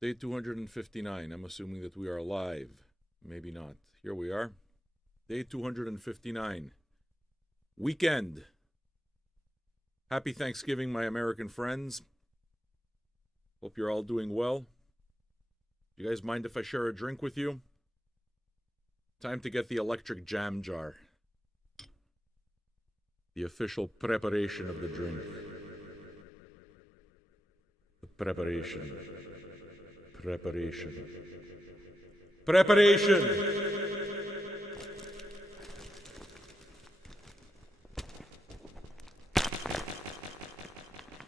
Day 259. I'm assuming that we are live. Maybe not. Here we are. Day 259. Weekend. Happy Thanksgiving, my American friends. Hope you're all doing well. You guys mind if I share a drink with you? Time to get the electric jam jar. The official preparation of the drink. The preparation. Preparation.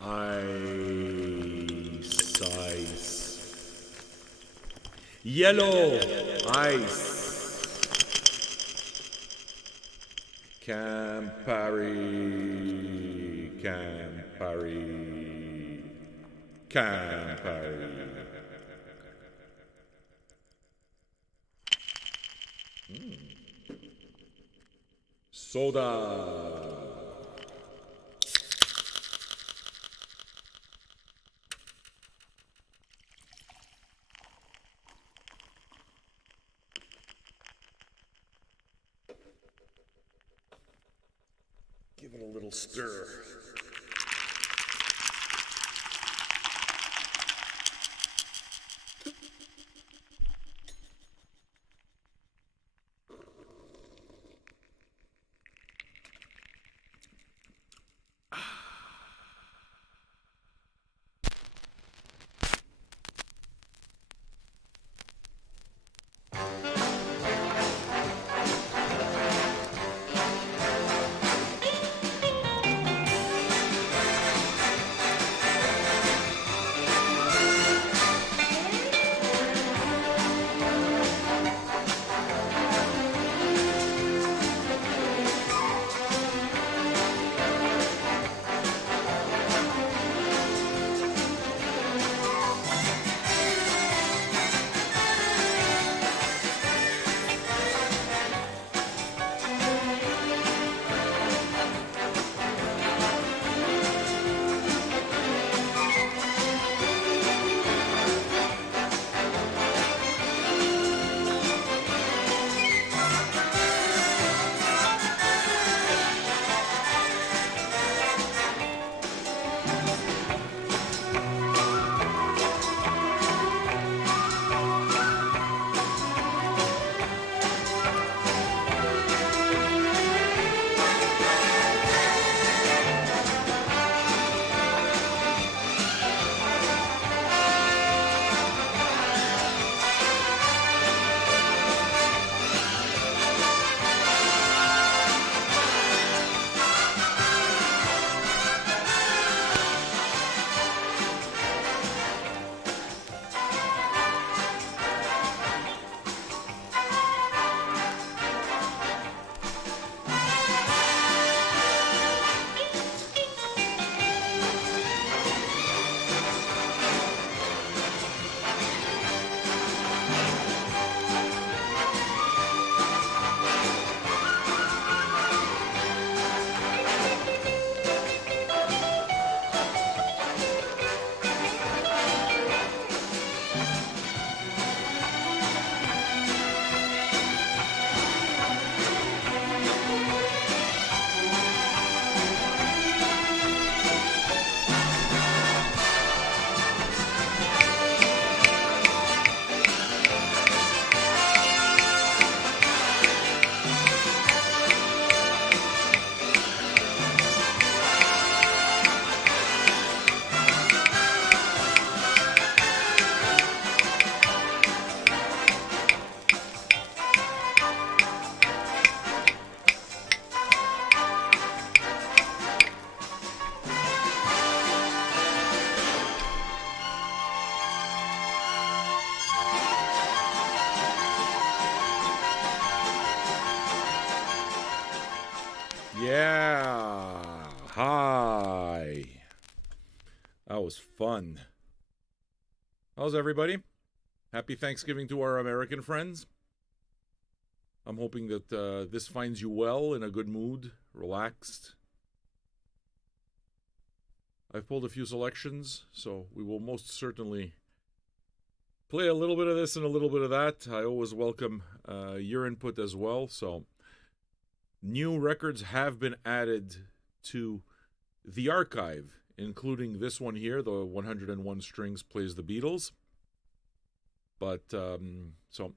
Ice. Yellow. Ice. Campari. Soda. Give it a little stir. Yeah. Hi. That was fun. How's everybody? Happy Thanksgiving to our American friends. I'm hoping that this finds you well, in a good mood, relaxed. I've pulled a few selections, so we will most certainly play a little bit of this and a little bit of that. I always welcome your input as well. So new records have been added to the archive, including this one here, the 101 Strings Plays the Beatles. But, so,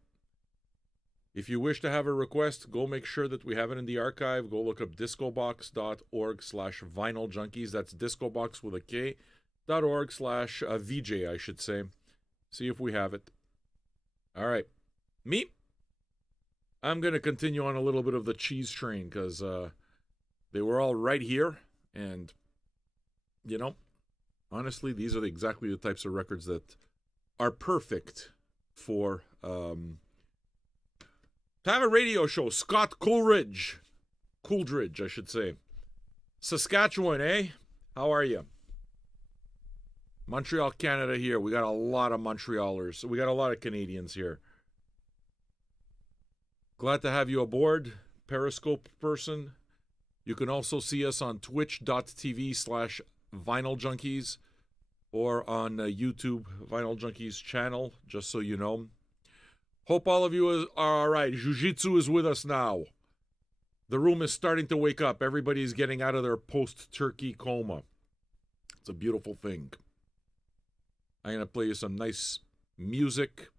if you wish to have a request, go make sure that we have it in the archive. Go look up discobox.org/vinyl junkies. That's discobox with a K, .org/VJ, I should say. See if we have it. All right. Me? I'm going to continue on a little bit of the cheese train because they were all right here. And, you know, honestly, these are exactly the types of records that are perfect for to have a radio show. Scott Coolidge, I should say. Saskatchewan, eh? How are you? Montreal, Canada here. We got a lot of Montrealers. We got a lot of Canadians here. Glad to have you aboard, Periscope person. You can also see us on twitch.tv/Vinyl Junkies or on YouTube, Vinyl Junkies channel, just so you know. Hope all of you are all right. Jiu-Jitsu is with us now. The room is starting to wake up. Everybody's getting out of their post-turkey coma. It's a beautiful thing. I'm going to play you some nice music.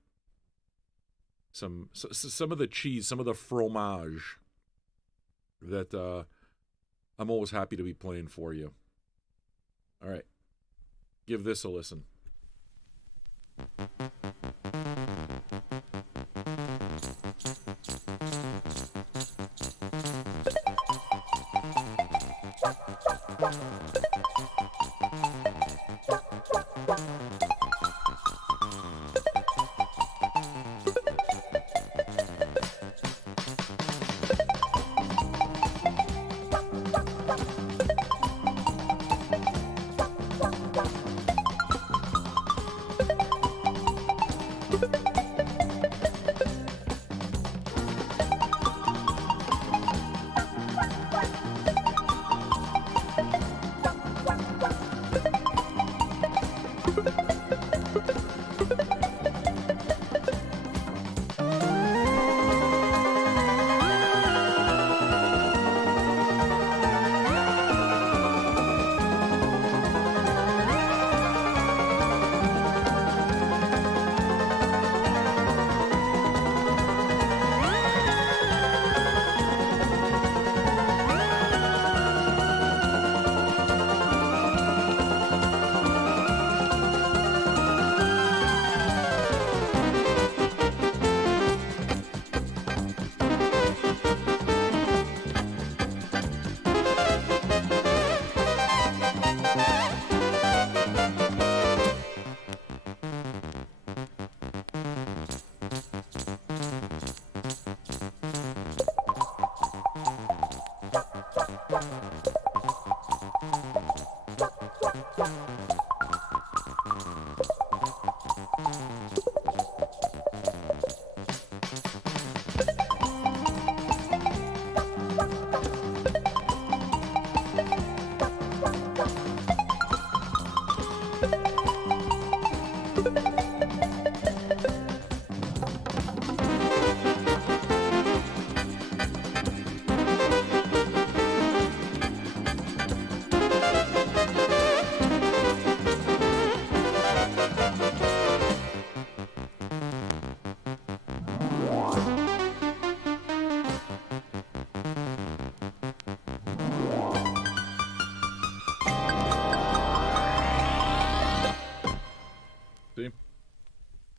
Some of the cheese, some of the fromage that I'm always happy to be playing for you. All right. Give this a listen.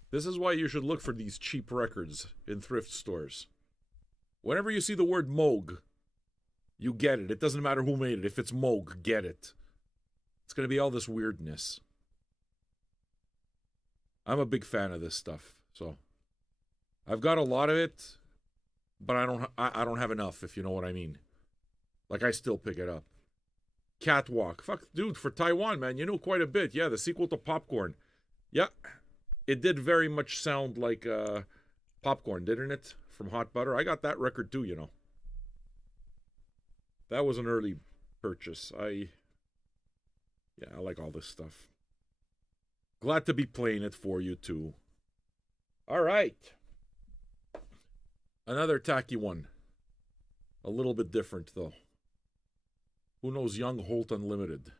This is why you should look for these cheap records in thrift stores. Whenever you see the word Moog, you get it. It doesn't matter who made it. If it's Moog, get it. It's going to be all this weirdness. I'm a big fan of this stuff, so I've got a lot of it, but I don't have enough, if you know what I mean. Like, I still pick it up. Catwalk. Fuck, dude, for Taiwan, man, you know quite a bit. Yeah, the sequel to Popcorn. Yeah. It did very much sound like Popcorn, didn't it? From Hot Butter. I got that record too, you know. That was an early purchase. I like all this stuff. Glad to be playing it for you too. All right. Another tacky one. A little bit different, though. Who knows Young Holt Unlimited?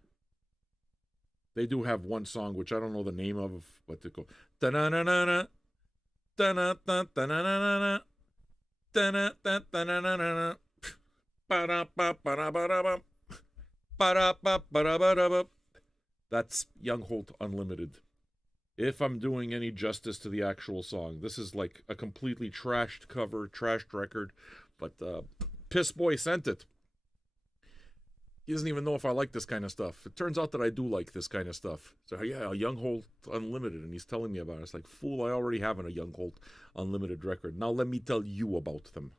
They do have one song, which I don't know the name of, but they go... Da-na-na-na-na, da-na-na-na-na-na, da-na-na-na-na-na, ba-da-ba-ba-da-ba-da-ba, ba-da-ba-ba-da-ba-da-ba. That's Young Holt Unlimited. If I'm doing any justice to the actual song. This is like a completely trashed cover, trashed record, but Piss Boy sent it. He doesn't even know if I like this kind of stuff. It turns out that I do like this kind of stuff. So yeah, a Young Holt Unlimited, and he's telling me about it. It's like, fool, I already have a Young Holt Unlimited record. Now let me tell you about them.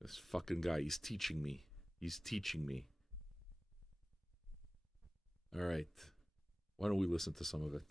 This fucking guy, he's teaching me. He's teaching me. All right. Why don't we listen to some of it?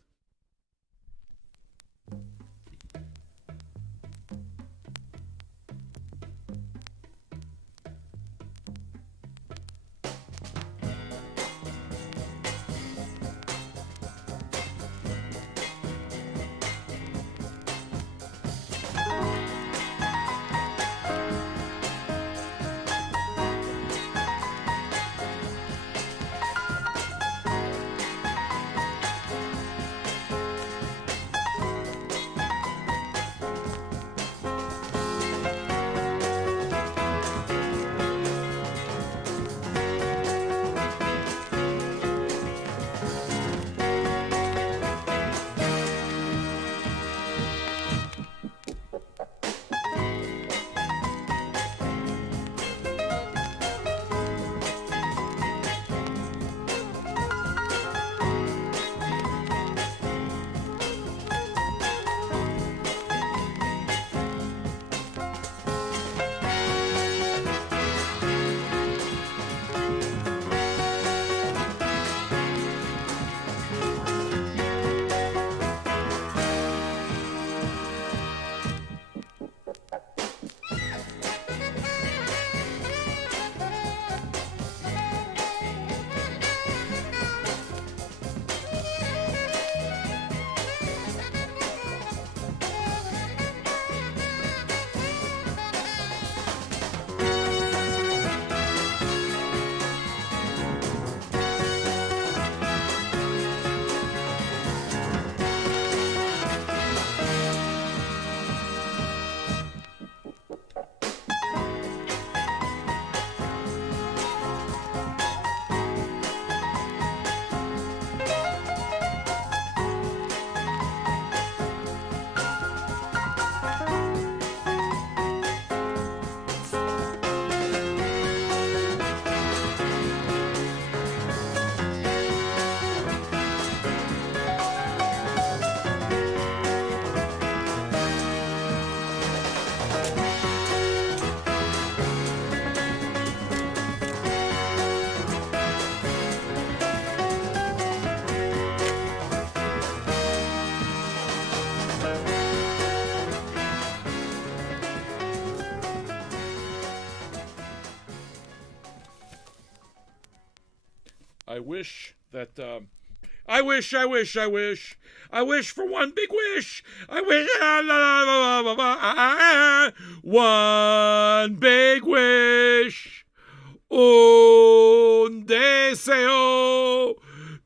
I wish that, I wish for one big wish. I wish, one big wish. Un deseo.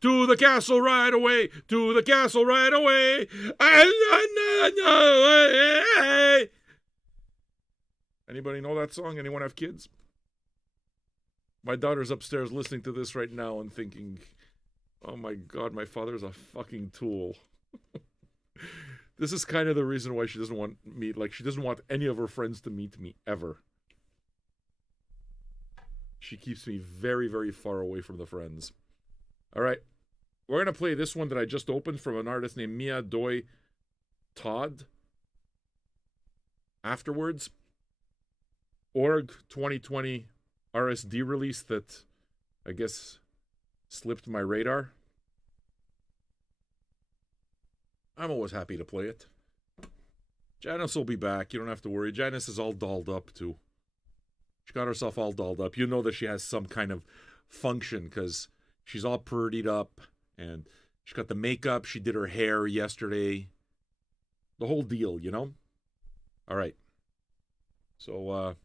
To the castle right away, to the castle right away. Anybody know that song? Anyone have kids? My daughter's upstairs listening to this right now and thinking, oh my God, my father's a fucking tool. This is kind of the reason why she doesn't want me, like she doesn't want any of her friends to meet me ever. She keeps me very, very far away from the friends. All right. We're going to play this one that I just opened from an artist named Mia Doi Todd. Afterwards, Org 2020 RSD release that I guess slipped my radar. I'm always happy to play it. Janice will be back. You don't have to worry. Janice is all dolled up, too. She got herself all dolled up. You know that she has some kind of function because she's all purdied up and she got the makeup. She did her hair yesterday. the whole deal, you know? All right. So,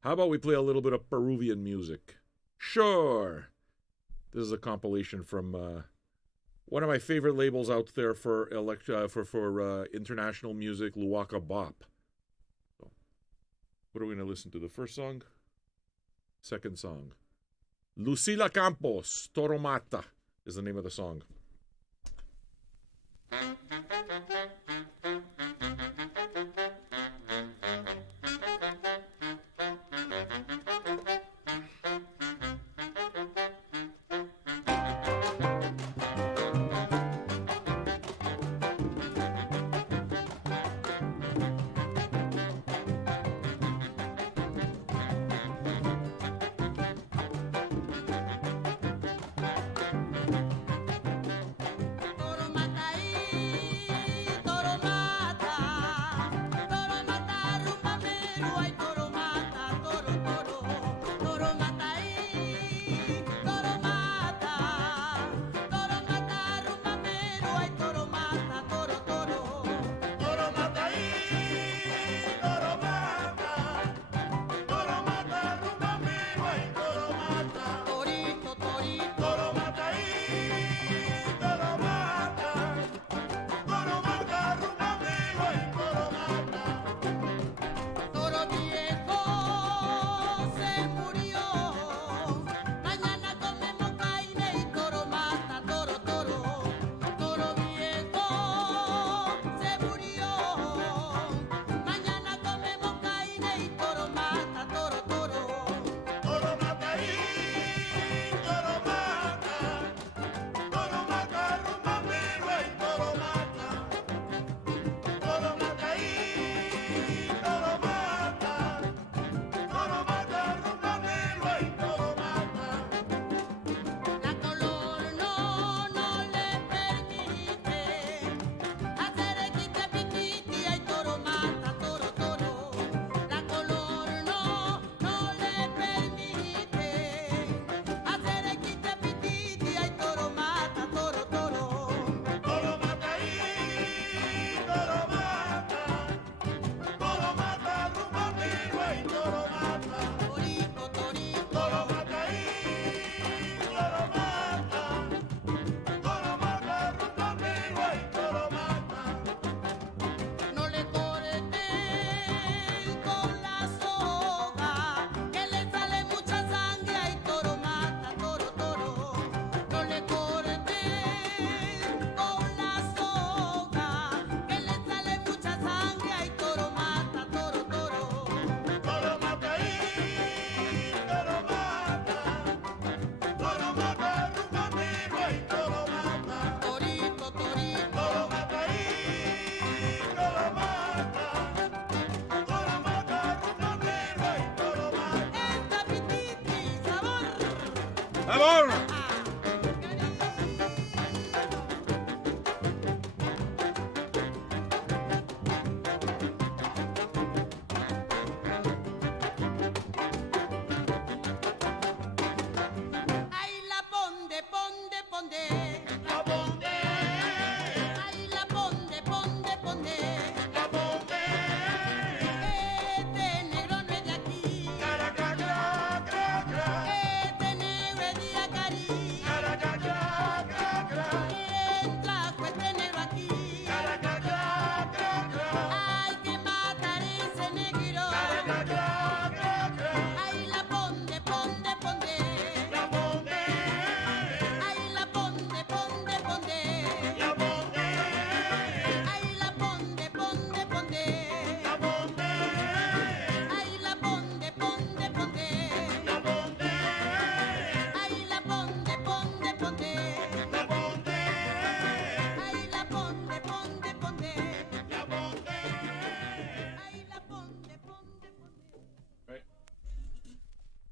how about we play a little bit of Peruvian music? Sure. This is a compilation from one of my favorite labels out there for international music, Luaka Bop. So, what are we going to listen to? The first song? Second song. Lucila Campos, Toro Mata is the name of the song.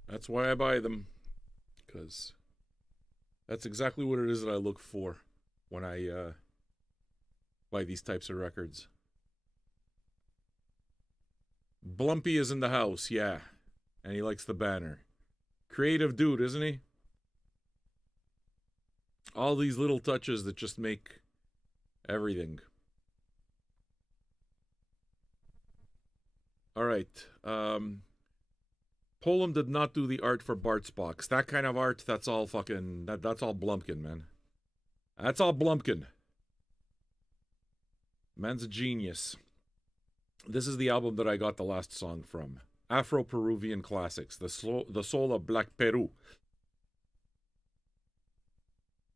That's why I buy them, because that's exactly what it is that I look for when I buy these types of records. Blumpy is in the house, yeah, and he likes the banner. Creative dude, isn't he? All these little touches that just make everything. All right. Poland did not do the art for Bart's box. That kind of art, that's all fucking... That's all Blumpkin, man. That's all Blumpkin. Man's a genius. This is the album that I got the last song from. Afro-Peruvian Classics. The Soul of Black Peru.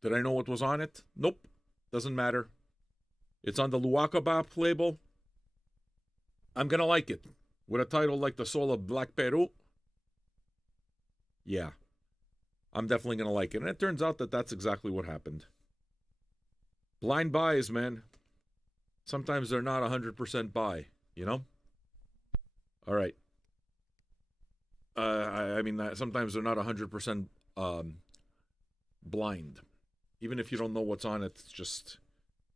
Did I know what was on it? Nope. Doesn't matter. It's on the Luakabap label. I'm gonna like it. With a title like The Soul of Black Peru. Yeah. I'm definitely gonna like it. And it turns out that that's exactly what happened. Blind buys, man. Sometimes they're not 100% buy, you know? All right. I mean, sometimes they're not 100% blind. Even if you don't know what's on it, it's just,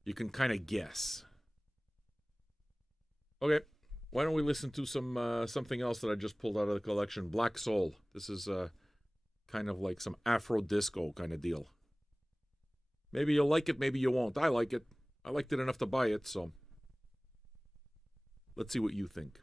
you can kind of guess. Okay, why don't we listen to something else that I just pulled out of the collection, Black Soul. This is kind of like some Afro disco kind of deal. Maybe you'll like it, maybe you won't. I like it. I liked it enough to buy it, so let's see what you think.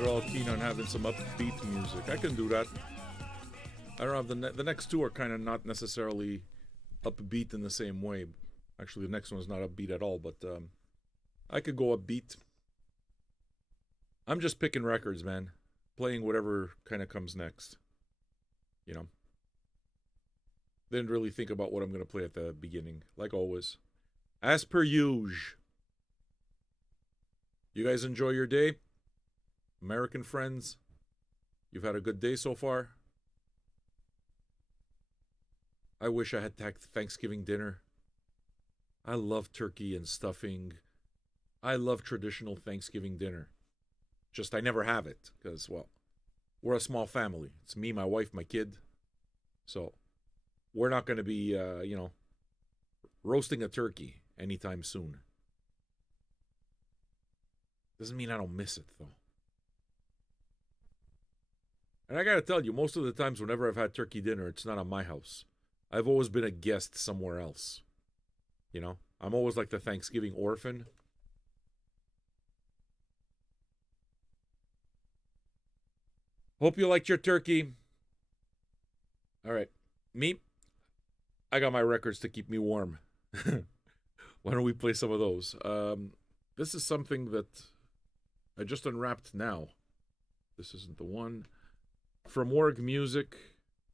Are all keen on having some upbeat music. I can do that. I don't have the next two are kind of not necessarily upbeat in the same way. Actually, the next one's not upbeat at all, but I could go upbeat. I'm just picking records, man. Playing whatever kind of comes next. You know. Didn't really think about what I'm going to play at the beginning, like always. As per usual. You guys enjoy your day? American friends, you've had a good day so far? I wish I had Thanksgiving dinner. I love turkey and stuffing. I love traditional Thanksgiving dinner. Just I never have it because, well, we're a small family. It's me, my wife, my kid. So we're not going to be, roasting a turkey anytime soon. Doesn't mean I don't miss it, though. And I got to tell you, most of the times whenever I've had turkey dinner, it's not at my house. I've always been a guest somewhere else. I'm always like the Thanksgiving orphan. Hope you liked your turkey. All right. Me, I got my records to keep me warm. Why don't we play some of those? This is something that I just unwrapped now. This isn't the one. From Org Music.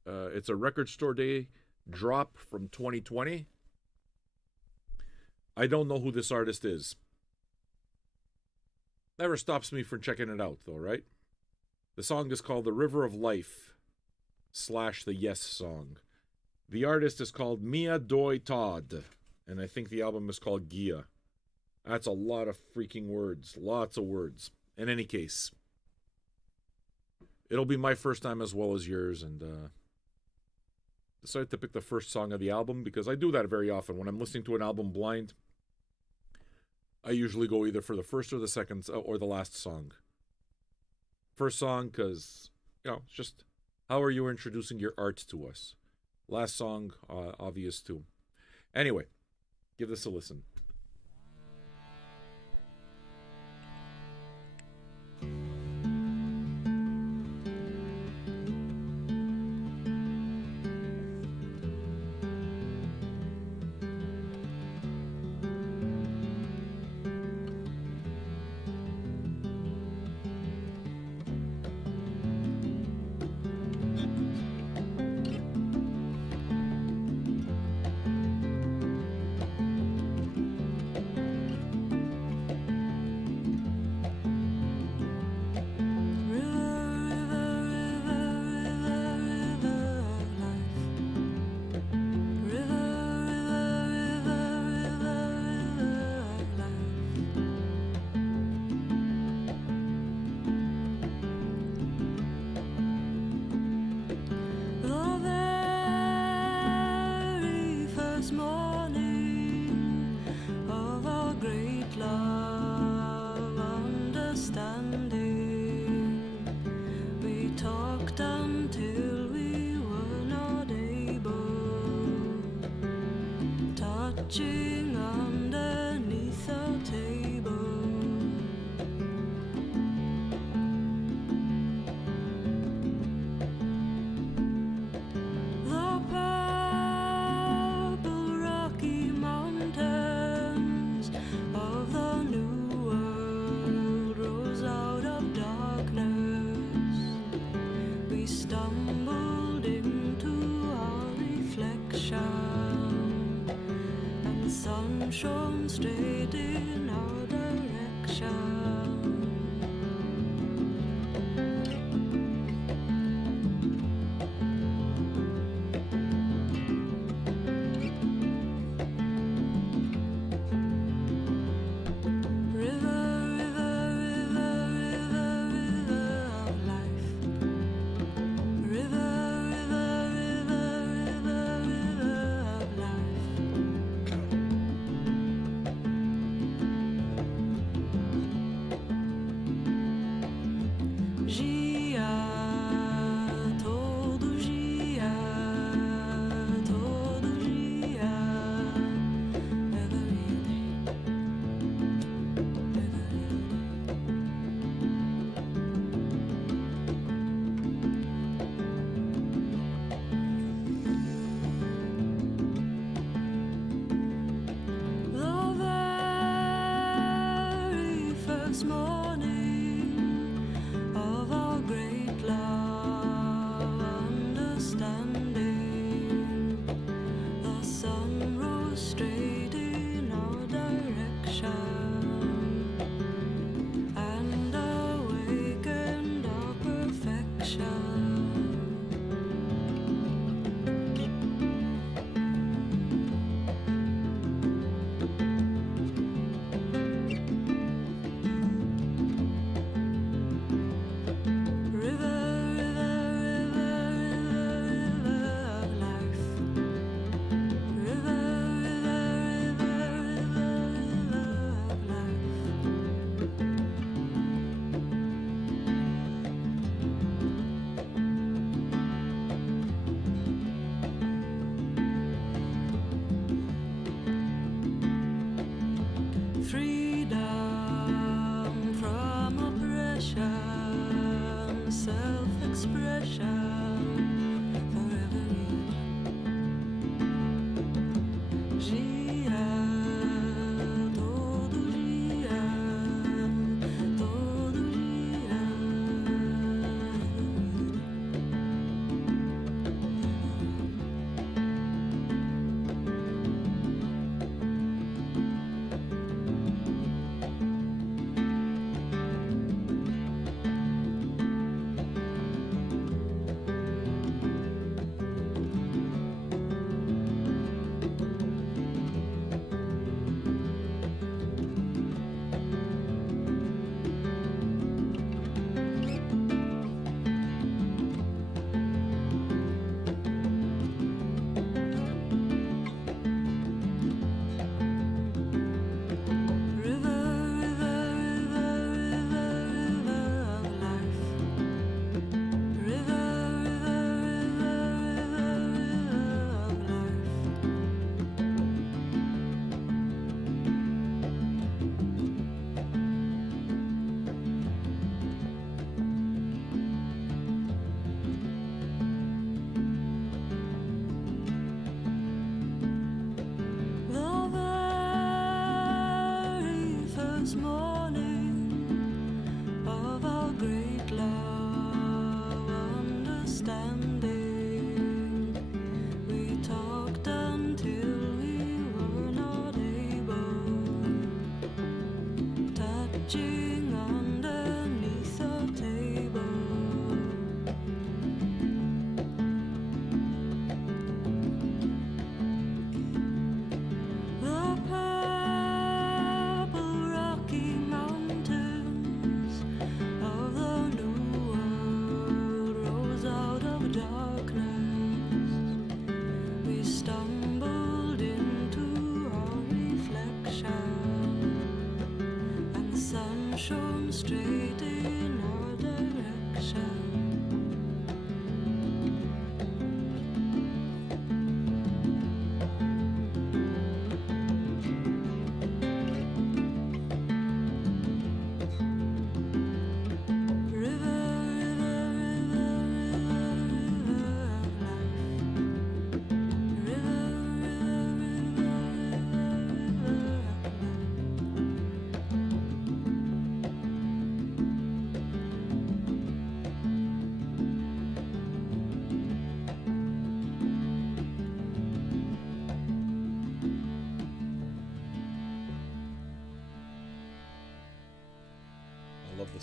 It's a record store day drop from 2020. I don't know who this artist is. Never stops me from checking it out, though, right? The song is called The River of Life / the Yes Song. The artist is called Mia Doi Todd, and I think the album is called Gia. That's a lot of freaking words. Lots of words. In any case, it'll be my first time as well as yours, and decided to pick the first song of the album because I do that very often. When I'm listening to an album blind, I usually go either for the first or the second or the last song. First song because, it's just how are you introducing your art to us? Last song, obvious too. Anyway, give this a listen. Morning of our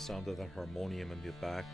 sound of the harmonium in the back.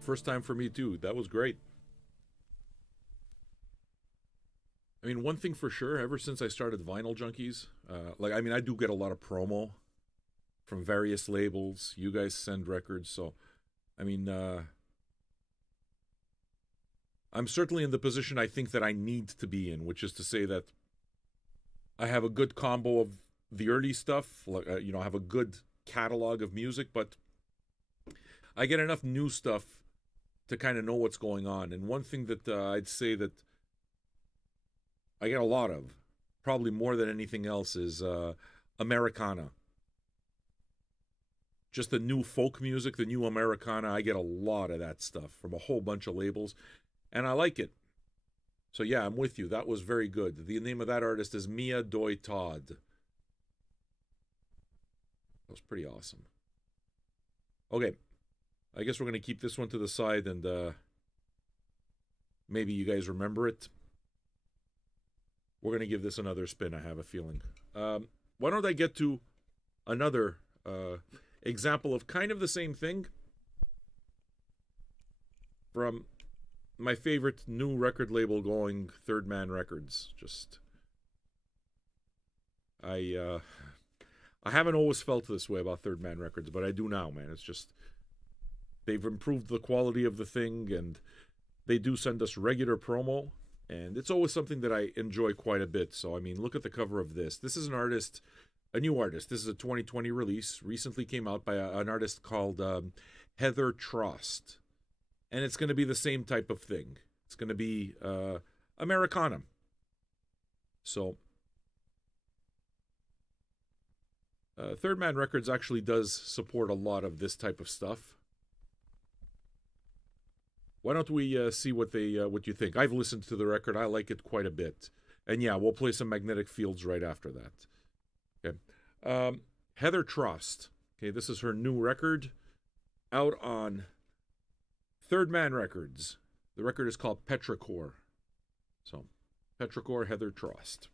First time for me too. That was great. I mean, one thing for sure, ever since I started Vinyl Junkies, I do get a lot of promo from various labels. You guys send records, so, I'm certainly in the position I think that I need to be in, which is to say that I have a good combo of the early stuff, I have a good catalog of music, but I get enough new stuff to kind of know what's going on. And one thing that I'd say that I get a lot of, probably more than anything else, is Americana. Just the new folk music, the new Americana. I get a lot of that stuff from a whole bunch of labels, and I like it. So yeah, I'm with you. That was very good. The name of that artist is Mia Doi Todd. That was pretty awesome. Okay, I guess we're going to keep this one to the side, and maybe you guys remember it. we're going to give this another spin, I have a feeling. Why don't I get to another example of kind of the same thing from my favorite new record label going, Third Man Records. I haven't always felt this way about Third Man Records, but I do now, man. It's just, they've improved the quality of the thing, and they do send us regular promo, and it's always something that I enjoy quite a bit. So, I mean, look at the cover of this. This is an artist, a new artist. This is a 2020 release, recently came out by an artist called Heather Trost. And it's going to be the same type of thing. It's going to be Americana. So, Third Man Records actually does support a lot of this type of stuff. Why don't we see what you think? I've listened to the record. I like it quite a bit. And yeah, we'll play some Magnetic Fields right after that. Okay. Heather Trost. Okay, this is her new record out on Third Man Records. The record is called Petrichor. So, Petrichor, Heather Trost.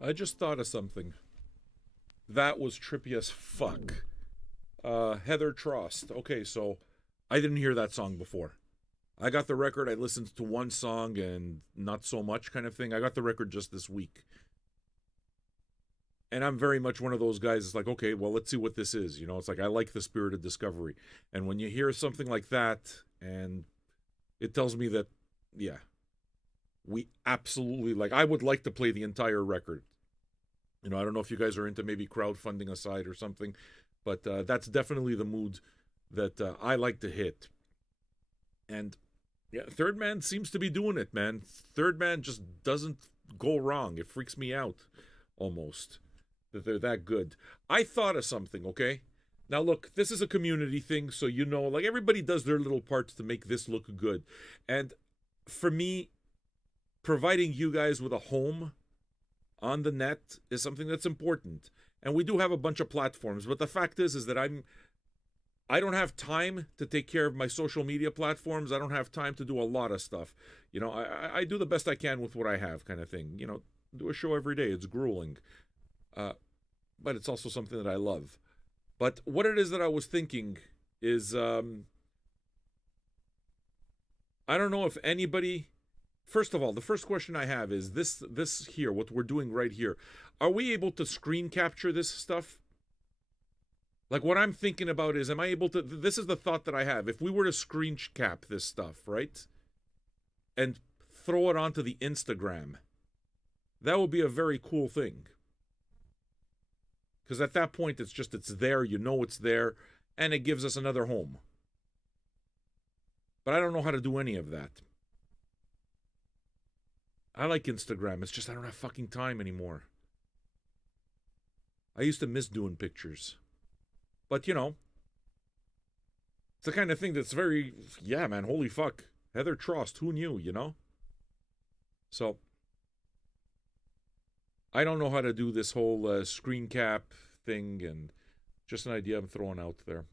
I just thought of something. That was trippy as fuck. Heather Trost. Okay, so I didn't hear that song before. I got the record, I listened to one song and not so much kind of thing. I got the record just this week. And I'm very much one of those guys that's like, okay, well, let's see what this is. You know, it's like I like the spirit of discovery. And when you hear something like that, and it tells me that, yeah, we absolutely, like, I would like to play the entire record. You know, I don't know if you guys are into maybe crowdfunding a site or something, but that's definitely the mood that I like to hit. And yeah, Third Man seems to be doing it, man. Third Man just doesn't go wrong. It freaks me out almost that they're that good. I thought of something, okay? Now look, this is a community thing, so you know, like everybody does their little parts to make this look good. And for me, providing you guys with a home on the net is something that's important. And we do have a bunch of platforms, but the fact is that I don't have time to take care of my social media platforms. I don't have time to do a lot of stuff. You know, I do the best I can with what I have, kind of thing. You know, do a show every day. It's grueling. But it's also something that I love. But what it is that I was thinking is, I don't know if anybody... First of all, the first question I have is this here, what we're doing right here. Are we able to screen capture this stuff? Like, what I'm thinking about is, am I able to... This is the thought that I have. If we were to screen cap this stuff, right? And throw it onto the Instagram, that would be a very cool thing. Because at that point, it's there, you know it's there, and it gives us another home. But I don't know how to do any of that. I like Instagram. It's just I don't have fucking time anymore. I used to miss doing pictures. But, you know, it's the kind of thing that's very, yeah, man, holy fuck. Heather Trost, who knew, you know? So, I don't know how to do this whole screen cap thing, and just an idea I'm throwing out there.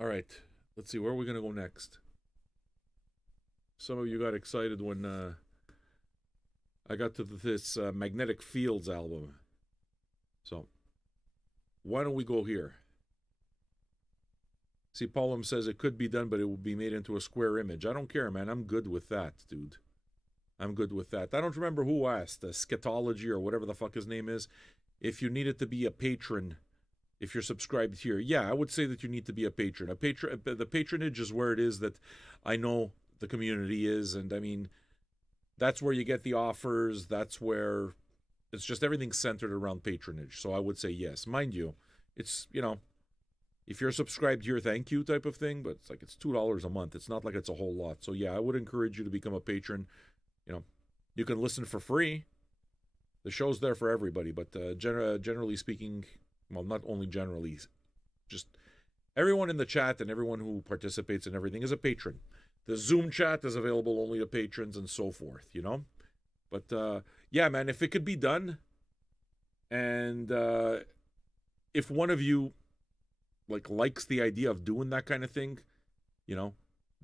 All right, let's see, where are we going to go next? Some of you got excited when I got to this Magnetic Fields album. So, why don't we go here? See, Paulum says it could be done, but it will be made into a square image. I don't care, man. I'm good with that, dude. I'm good with that. I don't remember who asked, Scatology or whatever the fuck his name is, if you needed to be a patron, if you're subscribed here. Yeah, I would say that you need to be a patron. The patronage is where it is that I know the community is, and I mean, that's where you get the offers. That's where it's just everything centered around patronage. So I would say yes. Mind you, it's, you know, if you're subscribed here, thank you type of thing, but it's like it's $2 a month. It's not like it's a whole lot. So yeah, I would encourage you to become a patron. You know, you can listen for free. The show's there for everybody, but generally speaking, well, not only generally, just everyone in the chat and everyone who participates in everything is a patron. The Zoom chat is available only to patrons and so forth, you know? But, yeah, man, if it could be done, and if one of you, like, likes the idea of doing that kind of thing, you know,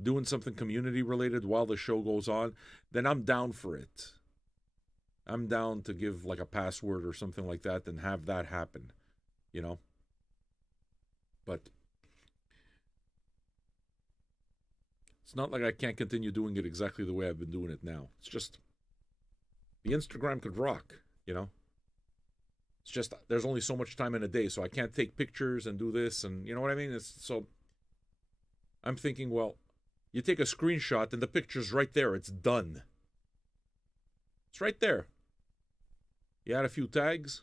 doing something community-related while the show goes on, then I'm down for it. I'm down to give, like, a password or something like that and have that happen, you know? But it's not like I can't continue doing it exactly the way I've been doing it now. It's just the Instagram could rock, you know? It's just there's only so much time in a day, so I can't take pictures and do this, and you know what I mean? So I'm thinking, well, you take a screenshot and the picture's right there. It's done. It's right there. You add a few tags.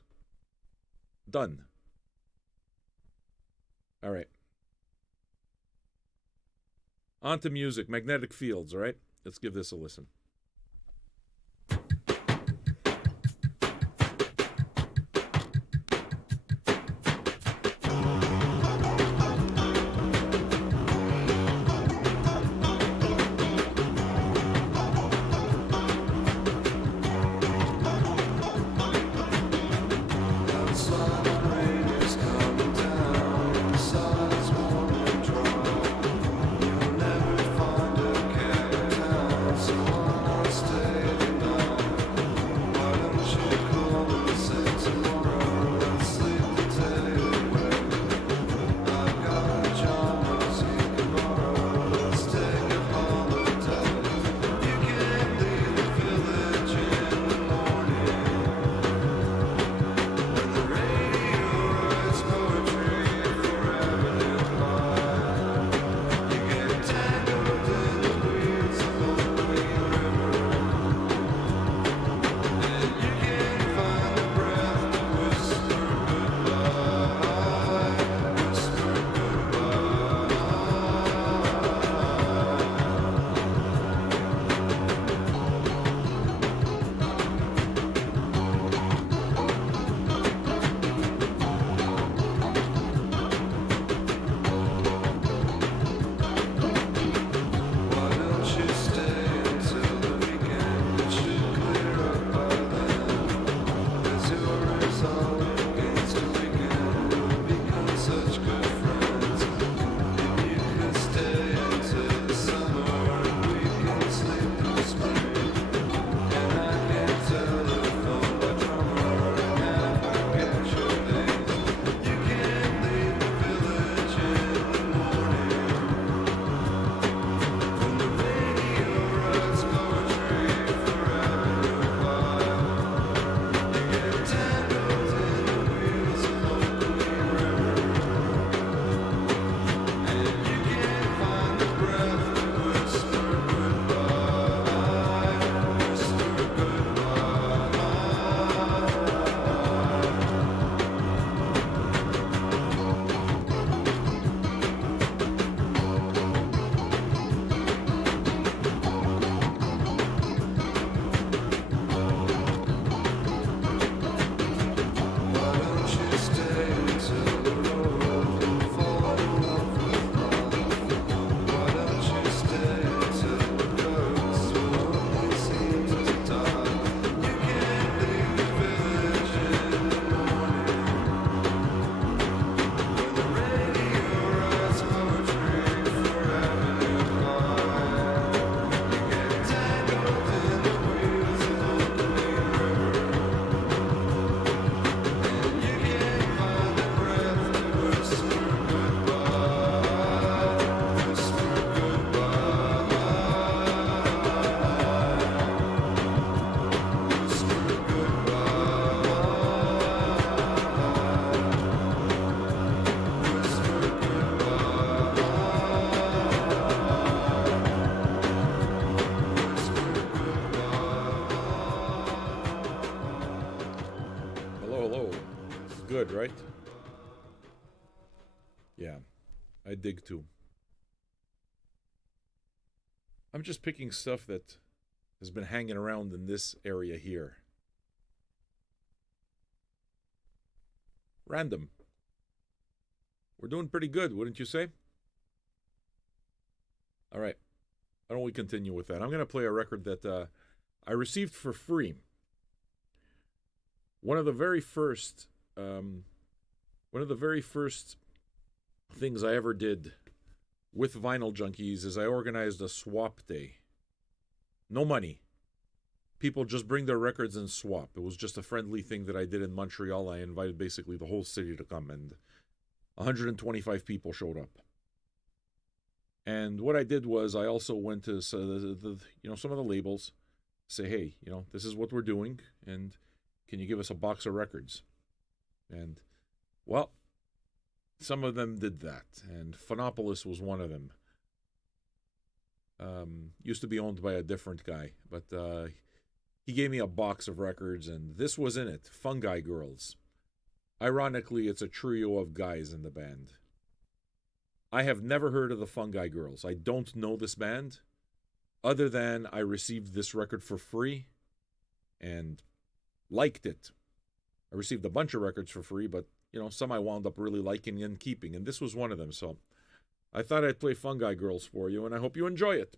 Done. All right. On to music. Magnetic Fields, all right? Let's give this a listen. You'll never find a cat. good, right? Yeah, I dig too. I'm just picking stuff that has been hanging around in this area here. Random. We're doing pretty good, wouldn't you say? All right. Why don't we continue with that? I'm going to play a record that I received for free. One of the very first things I ever did with Vinyl Junkies is I organized a swap day. No money. People just bring their records and swap. It was just a friendly thing that I did in Montreal. I invited basically the whole city to come, and 125 people showed up. And what I did was I also went to some of the labels, say, hey, this is what we're doing, and can you give us a box of records? And, well, some of them did that, and Phonopolis was one of them. Used to be owned by a different guy, but he gave me a box of records, and this was in it, Fungi Girls. Ironically, it's a trio of guys in the band. I have never heard of the Fungi Girls. I don't know this band, other than I received this record for free and liked it. I received a bunch of records for free, but, some I wound up really liking and keeping, and this was one of them, so I thought I'd play Fungi Girls for you, and I hope you enjoy it.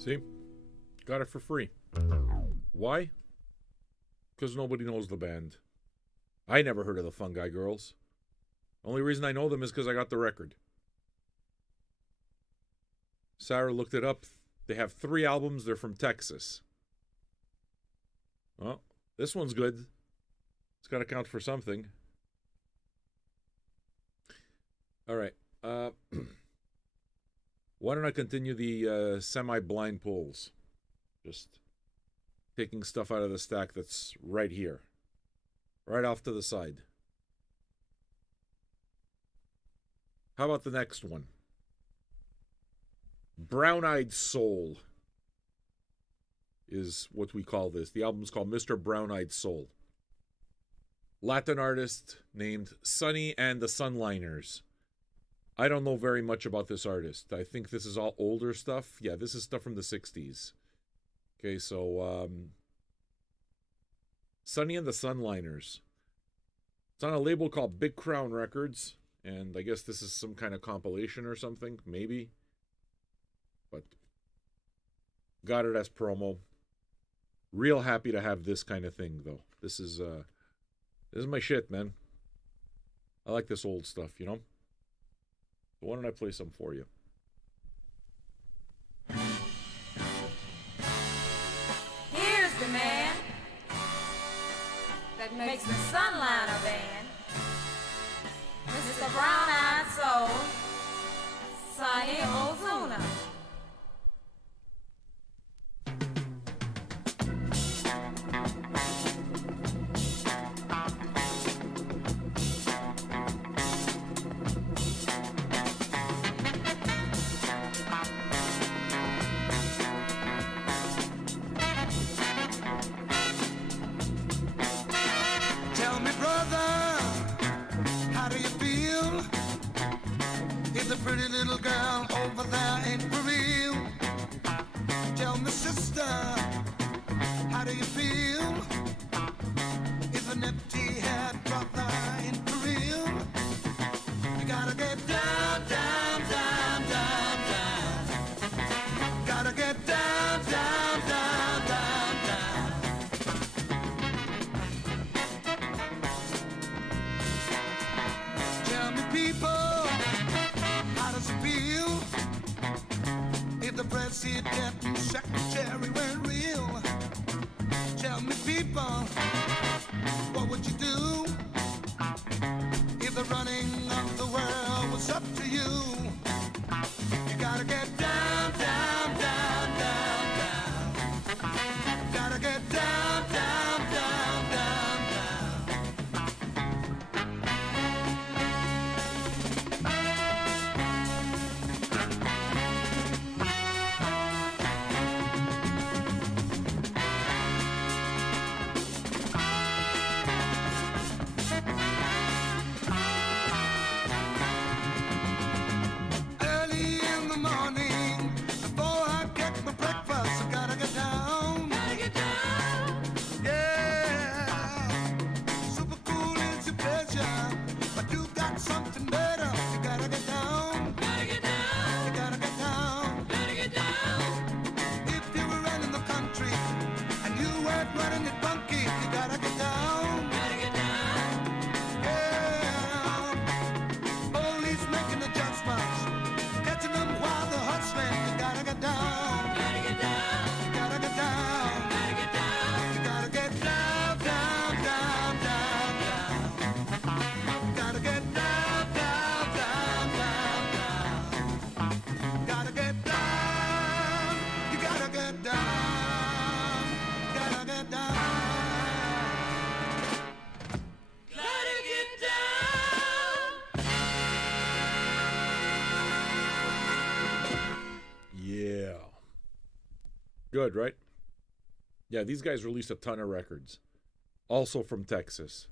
See? Got it for free. Why? Because nobody knows the band. I never heard of the Fungi Girls. Only reason I know them is because I got the record. Sarah looked it up. They have 3 albums. They're from Texas. Well, this one's good. It's got to count for something. All right. Why don't I continue the semi-blind polls? Just taking stuff out of the stack that's right here. Right off to the side. How about the next one? Brown-Eyed Soul is what we call this. The album's called Mr. Brown-Eyed Soul. Latin artist named Sonny and the Sunliners. I don't know very much about this artist. I think this is all older stuff. Yeah, this is stuff from the 60s. Okay, so Sonny and the Sunliners. It's on a label called Big Crown Records, and I guess this is some kind of compilation or something, maybe. But got it as promo. Real happy to have this kind of thing, though. This is my shit, man. I like this old stuff, you know? So why don't I play some for you? Here's the man that makes the Sunliner band, Mr. Brown-Eyed Soul, Sonny Ozuna. Pretty little girl over there ain't for real. Tell me, sister, how do you feel? If an empty-head brother ain't for real, you gotta get down, down, down, down, down. Gotta get down, down, down, down, down. Tell me, people, feel if the president and secretary weren't real? Tell me, people, what would you do if the running of the world was up to you? You gotta get down, down, down, down, down. Gotta get down, down, down, down, down. Good, right? Yeah, these guys released a ton of records. Also from Texas.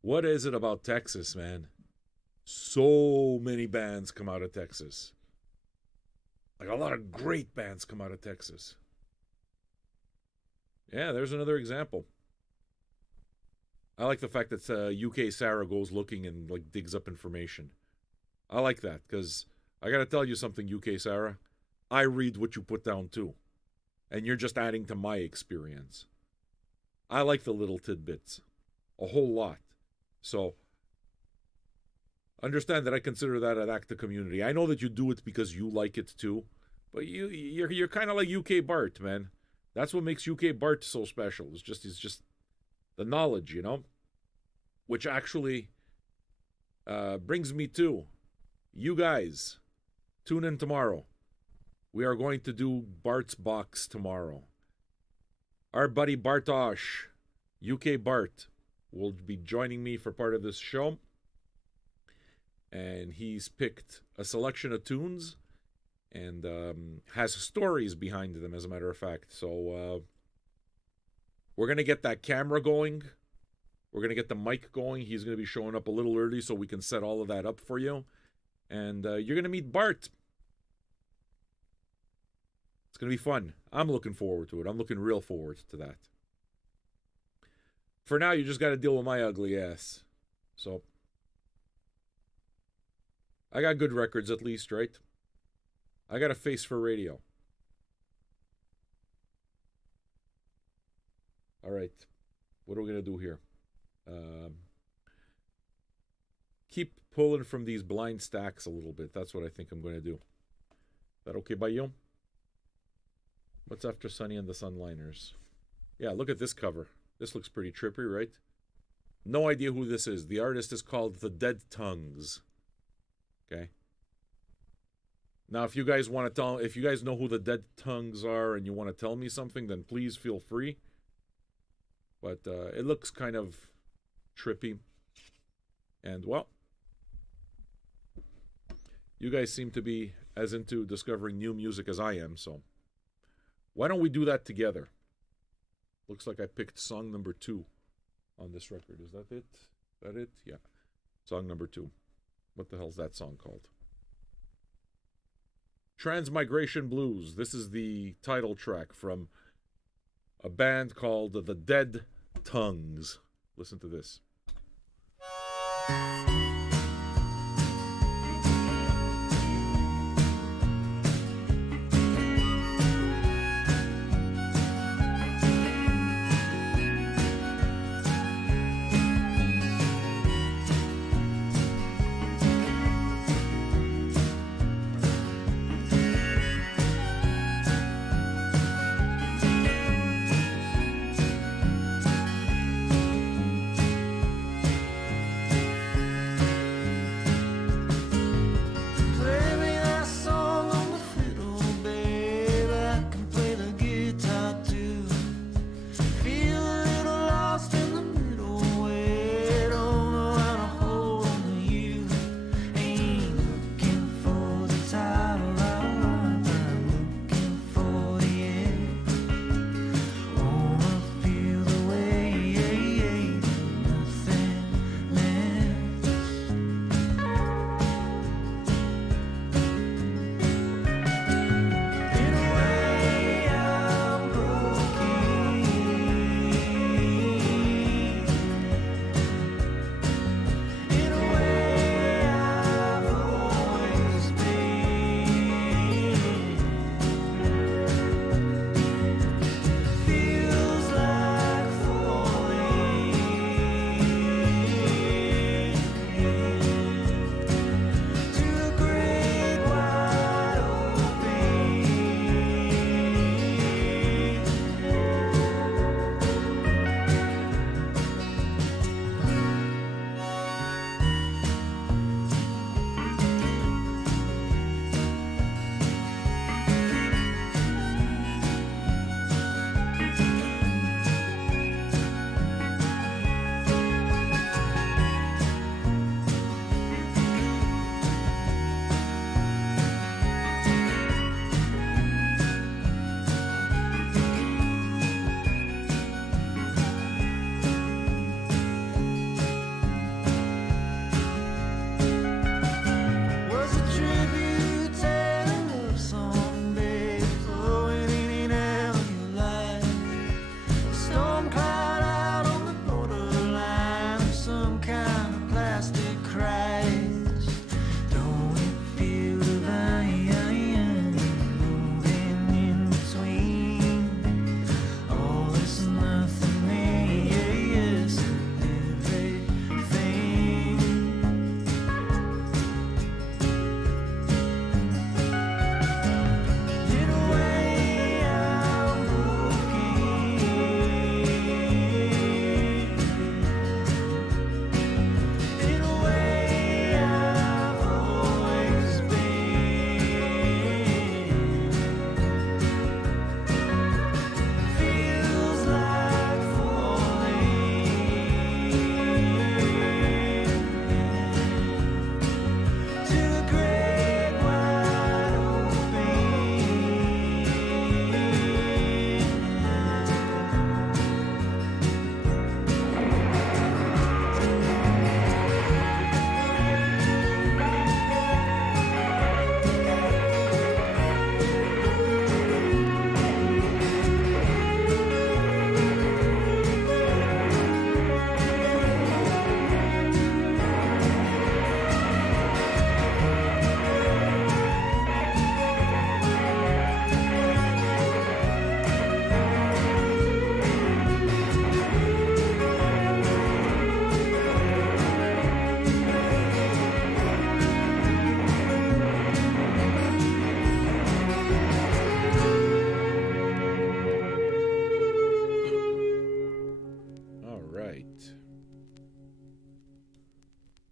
What is it about Texas, man? So many bands come out of Texas. Like a lot of great bands come out of Texas. Yeah, there's another example. I like the fact that UK Sarah goes looking and like digs up information. I like that because I got to tell you something, UK Sarah. I read what you put down too. And you're just adding to my experience. I like the little tidbits a whole lot. So understand that I consider that an act of community. I know that you do it because you like it too, but you're kind of like UK Bart, man. That's what makes UK Bart so special. It's just the knowledge, you know, which actually brings me to you guys. Tune in tomorrow. We are going to do Bart's Box tomorrow. Our buddy Bartosh, UK Bart, will be joining me for part of this show. And he's picked a selection of tunes and has stories behind them, as a matter of fact. So we're going to get that camera going. We're going to get the mic going. He's going to be showing up a little early so we can set all of that up for you. And you're going to meet Bart. It's going to be fun. I'm looking forward to it. I'm looking real forward to that. For now, you just got to deal with my ugly ass. So I got good records at least, right? I got a face for radio. All right. What are we going to do here? Keep pulling from these blind stacks a little bit. That's what I think I'm going to do. Is that okay by you? What's after Sunny and the Sunliners? Yeah, look at this cover. This looks pretty trippy, right? No idea who this is. The artist is called The Dead Tongues. Okay. Now, if you guys know who the Dead Tongues are and you want to tell me something, then please feel free. But it looks kind of trippy. And, well, you guys seem to be as into discovering new music as I am, so why don't we do that together? Looks like I picked song number 2 on this record. Is that it? That it? Yeah. Song number 2. What the hell's that song called? Transmigration Blues. This is the title track from a band called The Dead Tongues. Listen to this.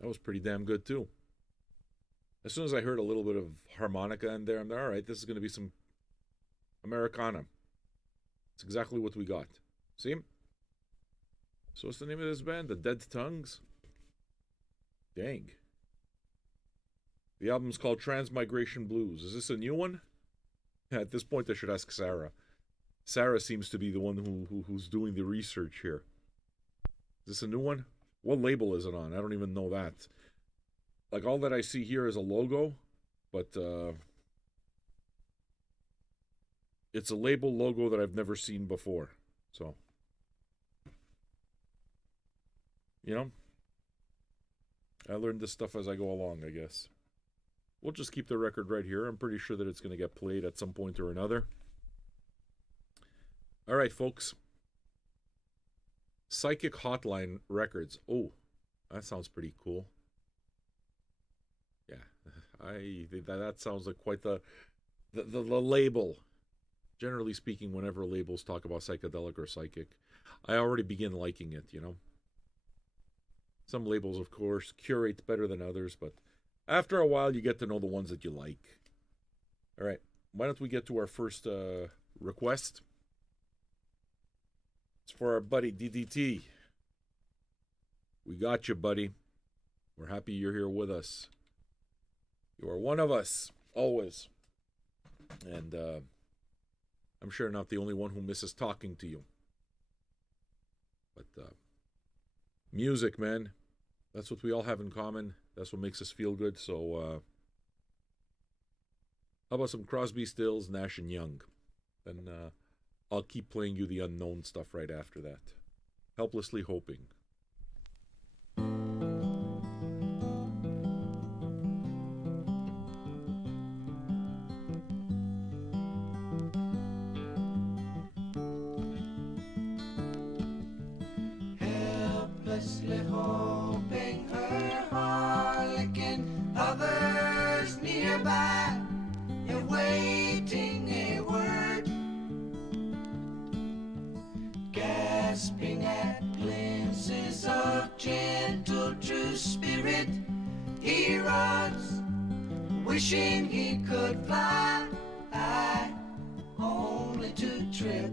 That was pretty damn good too. As soon as I heard a little bit of harmonica in there, I'm like, all right, this is going to be some Americana. It's exactly what we got. See? So what's the name of this band? The Dead Tongues? Dang. The album's called Transmigration Blues. Is this a new one? At this point, I should ask Sarah. Sarah seems to be the one who's doing the research here. Is this a new one? What label is it on? I don't even know that. Like, all that I see here is a logo, but it's a label logo that I've never seen before. So, you know, I learned this stuff as I go along, I guess. We'll just keep the record right here. I'm pretty sure that it's going to get played at some point or another. All right, folks. Psychic Hotline Records. Oh, that sounds pretty cool. Yeah, that sounds like quite the label. Generally speaking, whenever labels talk about psychedelic or psychic, I already begin liking it, you know. Some labels, of course, curate better than others, but after a while, you get to know the ones that you like. All right, why don't we get to our first request? It's for our buddy DDT. We got you, buddy. We're happy you're here with us. You are one of us, always. And I'm sure not the only one who misses talking to you. But music, man, that's what we all have in common. That's what makes us feel good. So how about some Crosby, Stills, Nash, and Young? Then I'll keep playing you the unknown stuff right after that. Helplessly Hoping. Helplessly hoping her harlequin hovers nearby, awaiting a word, gasping at glimpses of gentle true spirit. He runs, wishing he could fly, only to trip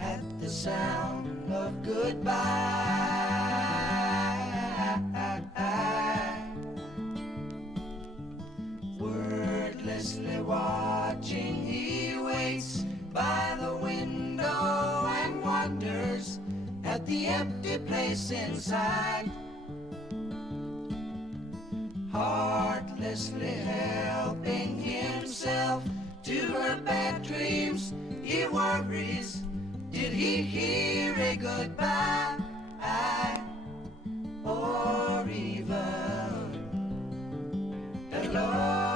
at the sound of goodbye. Wordlessly watching, he waits by the window and wonders at the empty place inside. Heartlessly helping himself to her bad dreams, he worries, did he hear a goodbye? Or even hello?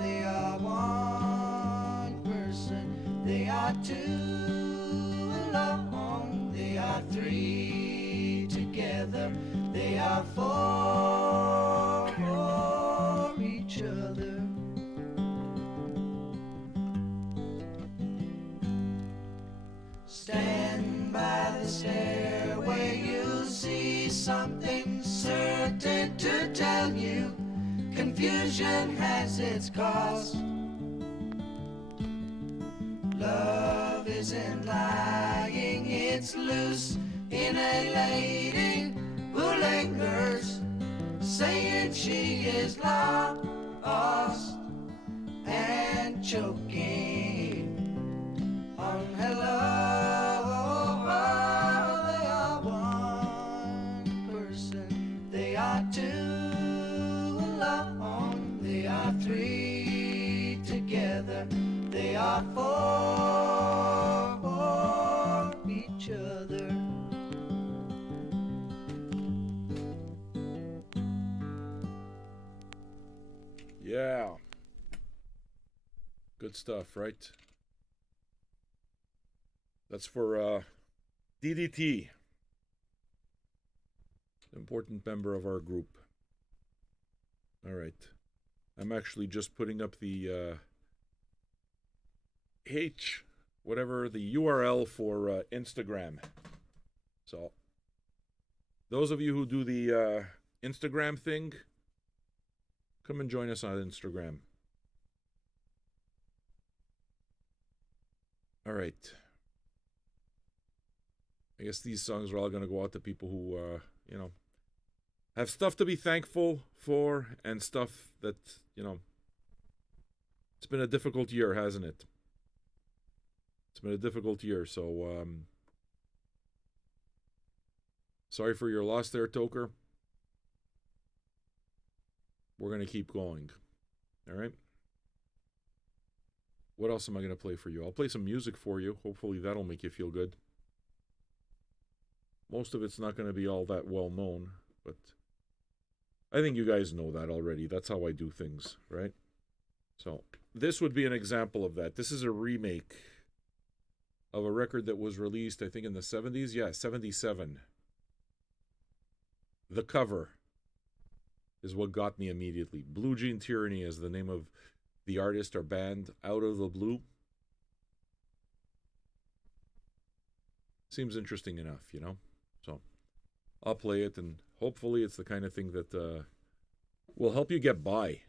They are one person, they are two alone, they are three together, they are four for each other. Stand by the stairway, you'll see something certain to tell you. Confusion has its cost. Love isn't lying, it's loose in a lady who lingers, saying she is lost and choking on hello. They are one person, they are two alone, they are three together, they are four for each other. Yeah. Good stuff, right? That's for DDT, an important member of our group. All right. I'm actually just putting up the whatever the URL for Instagram. So Those of you who do the Instagram thing, come and join us on Instagram. All right. I guess these songs are all going to go out to people who, have stuff to be thankful for and stuff that, it's been a difficult year, hasn't it? It's been a difficult year, so sorry for your loss there, Toker. We're going to keep going. All right? What else am I going to play for you? I'll play some music for you. Hopefully that'll make you feel good. Most of it's not going to be all that well known, but I think you guys know that already. That's how I do things, right? So this would be an example of that. This is a remake of a record that was released, I think, in the 70s. Yeah, 77. The cover is what got me immediately. Blue Jean Tyranny is the name of the artist or band, Out of the Blue. Seems interesting enough, So I'll play it, and hopefully it's the kind of thing that will help you get by.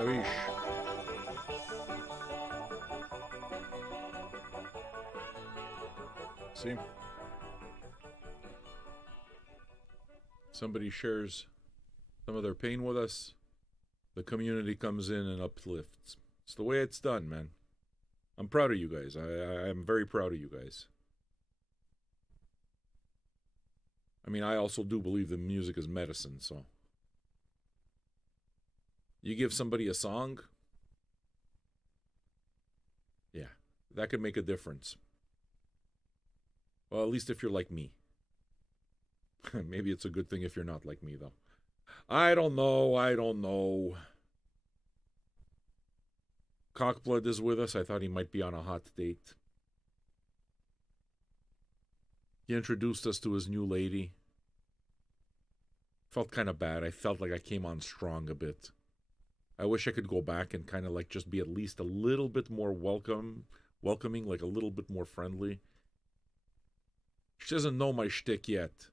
Gavish. See? Somebody shares some of their pain with us. The community comes in and uplifts. It's the way it's done, man. I'm proud of you guys. I'm very proud of you guys. I mean, I also do believe that music is medicine, so. You give somebody a song, yeah, that could make a difference. Well, at least if you're like me. Maybe it's a good thing if you're not like me, though. I don't know. Cockblood is with us. I thought he might be on a hot date. He introduced us to his new lady. Felt kind of bad. I felt like I came on strong a bit. I wish I could go back and kind of like just be at least a little bit more welcoming, like a little bit more friendly. She doesn't know my shtick yet.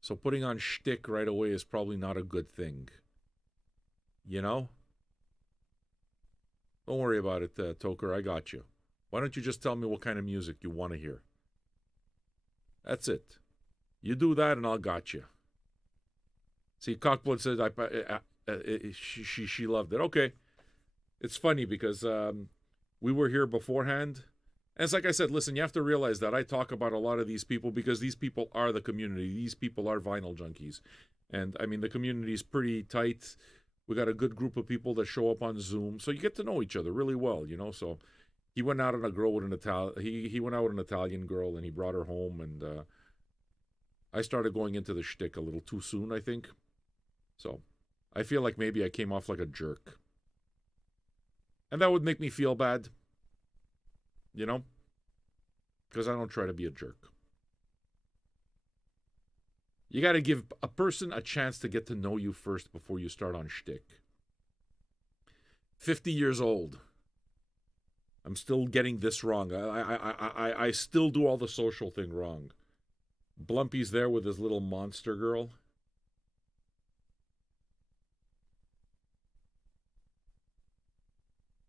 So putting on shtick right away is probably not a good thing. You know? Don't worry about it, Toker. I got you. Why don't you just tell me what kind of music you want to hear? That's it. You do that and I'll got you. See, Cockblood says she loved it. Okay. It's funny because we were here beforehand. And it's like I said, listen, you have to realize that I talk about a lot of these people because these people are the community. These people are vinyl junkies. And, I mean, the community is pretty tight. We got a good group of people that show up on Zoom. So you get to know each other really well, you know. So he went out on a girl with an he went out with an Italian girl, and he brought her home. And I started going into the shtick a little too soon, I think. So I feel like maybe I came off like a jerk. And that would make me feel bad. You know? Because I don't try to be a jerk. You got to give a person a chance to get to know you first before you start on shtick. 50 years old. I'm still getting this wrong. I still do all the social thing wrong. Blumpy's there with his little monster girl.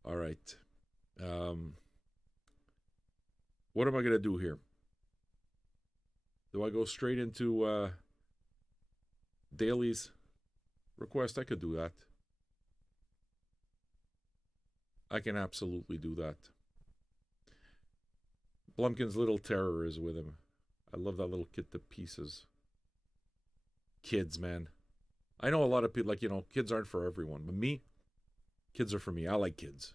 All right. What am I going to do here? Do I go straight into Daly's request? I could do that. I can absolutely do that. Blumpkin's little terror is with him. I love that little kid to pieces. Kids, man. I know a lot of people, like, you know, kids aren't for everyone. But me, kids are for me. I like kids.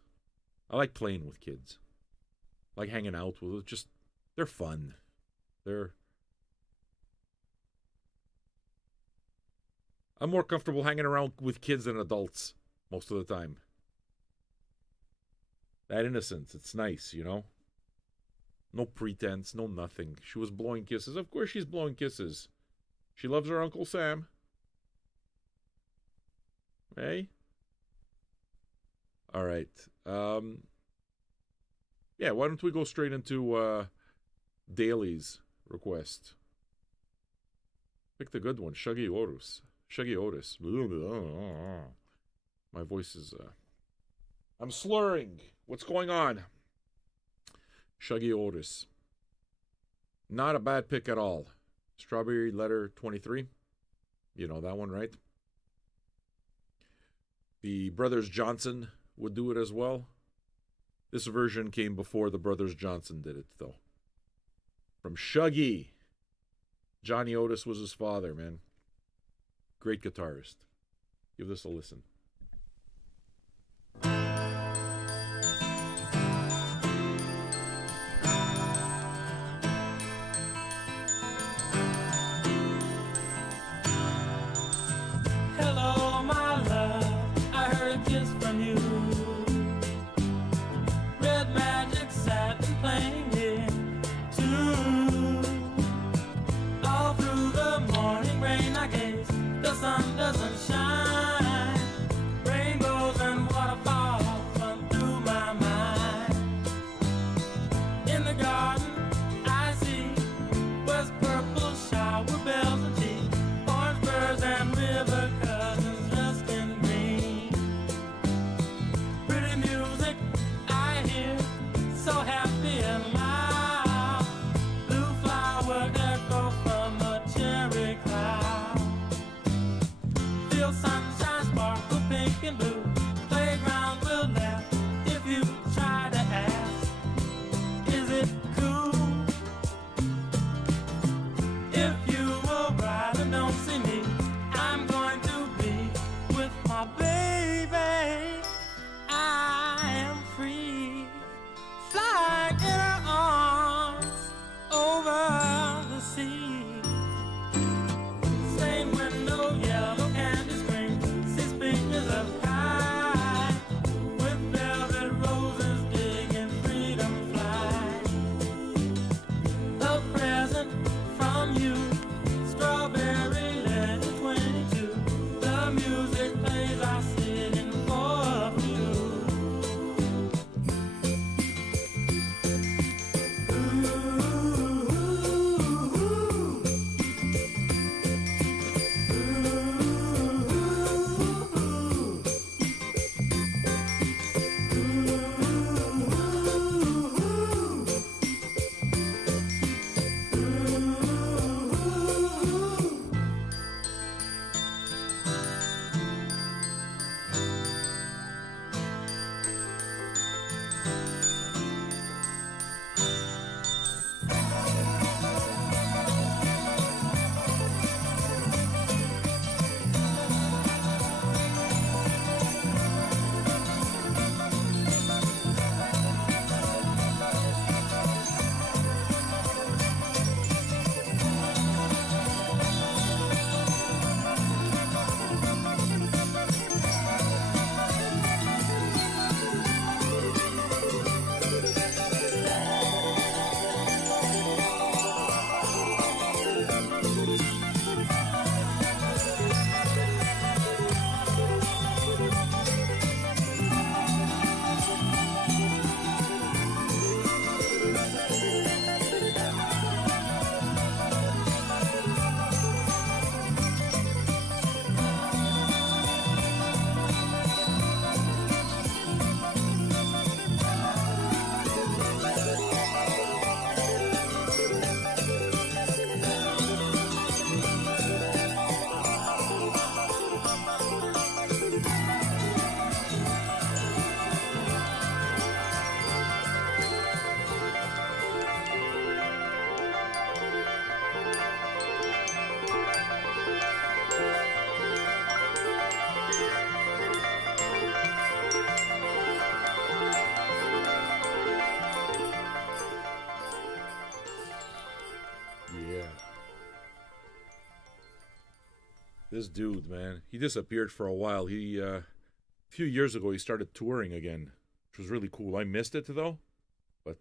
I like playing with kids. I like hanging out with them. Just, they're fun. I'm more comfortable hanging around with kids than adults most of the time. That innocence, it's nice, you know? No pretense, no nothing. She was blowing kisses. Of course she's blowing kisses. She loves her Uncle Sam. Hey? All right. Yeah, why don't we go straight into Daly's request? Pick the good one, Shaggy Otis. Shaggy Otis. My voice is... I'm slurring. What's going on? Shaggy Otis. Not a bad pick at all. Strawberry Letter 23. You know that one, right? The Brothers Johnson would do it as well. This version came before the Brothers Johnson did it, though. From Shaggy. Johnny Otis was his father, man. Great guitarist. Give this a listen. Hello, my love. I heard a kiss from you. Red magic satin playing here too. All through the morning rain, I gaze. The sun doesn't shine. Rainbows and waterfalls run through my mind. In the garden, I see west purple shower bells and tea. Orange birds and river cousins dressed in green. This dude, man, he disappeared for a while. He a few years ago he started touring again, which was really cool. I missed it though, but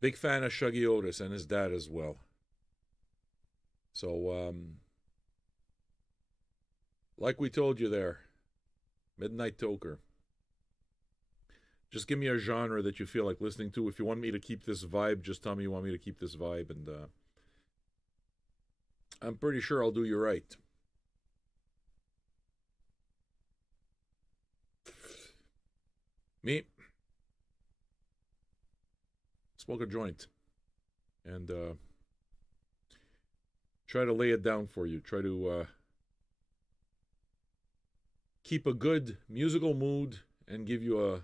big fan of Shaggy Otis and his dad as well. So like we told you there, Midnight Toker. Just give me a genre that you feel like listening to. If you want me to keep this vibe, just tell me you want me to keep this vibe, and I'm pretty sure I'll do you right. Me, smoke a joint and try to lay it down for you. Try to keep a good musical mood and give you a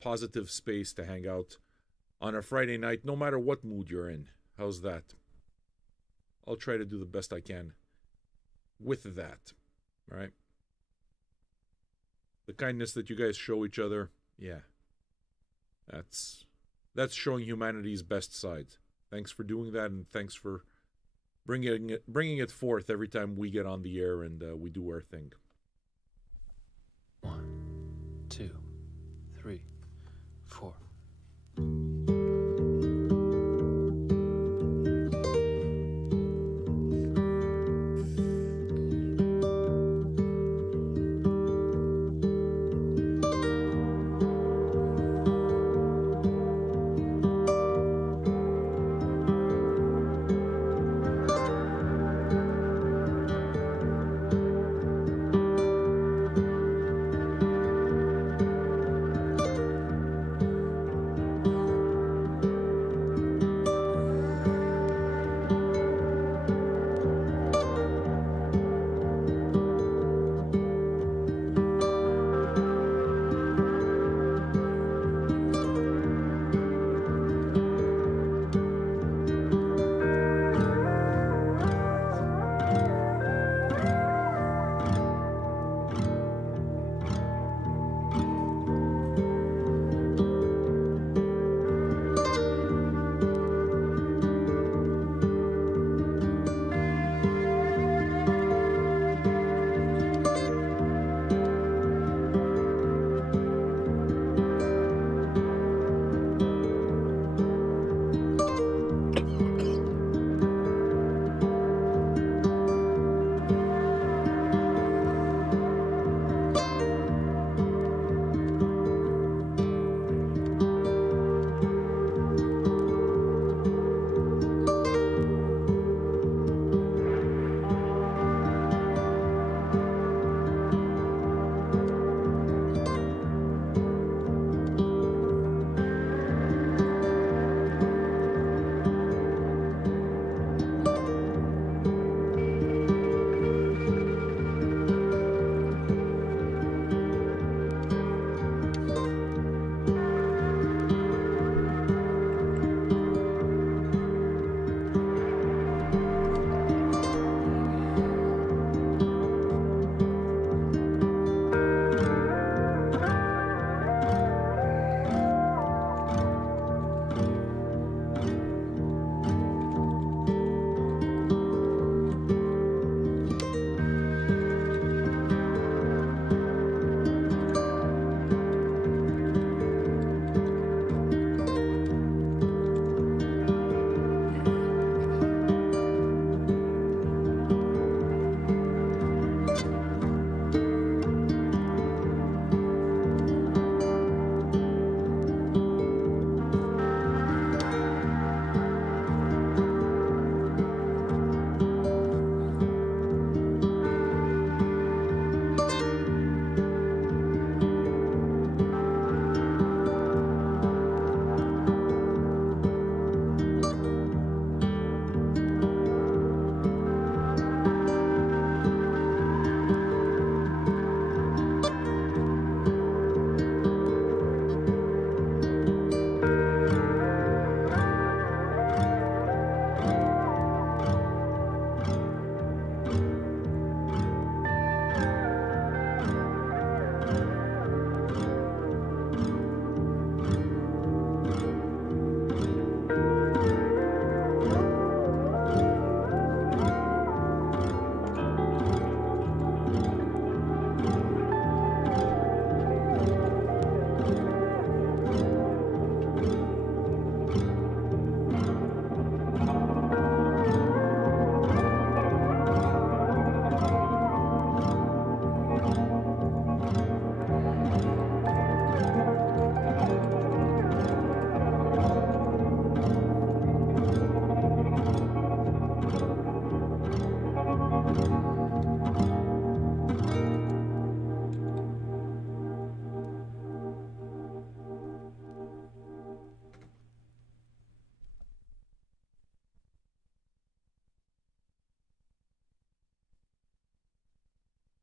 positive space to hang out on a Friday night, no matter what mood you're in. How's that? I'll try to do the best I can with that, right? The kindness that you guys show each other, yeah, that's showing humanity's best side. Thanks for doing that, and thanks for bringing it forth every time we get on the air and we do our thing. 1, 2, 3, 4.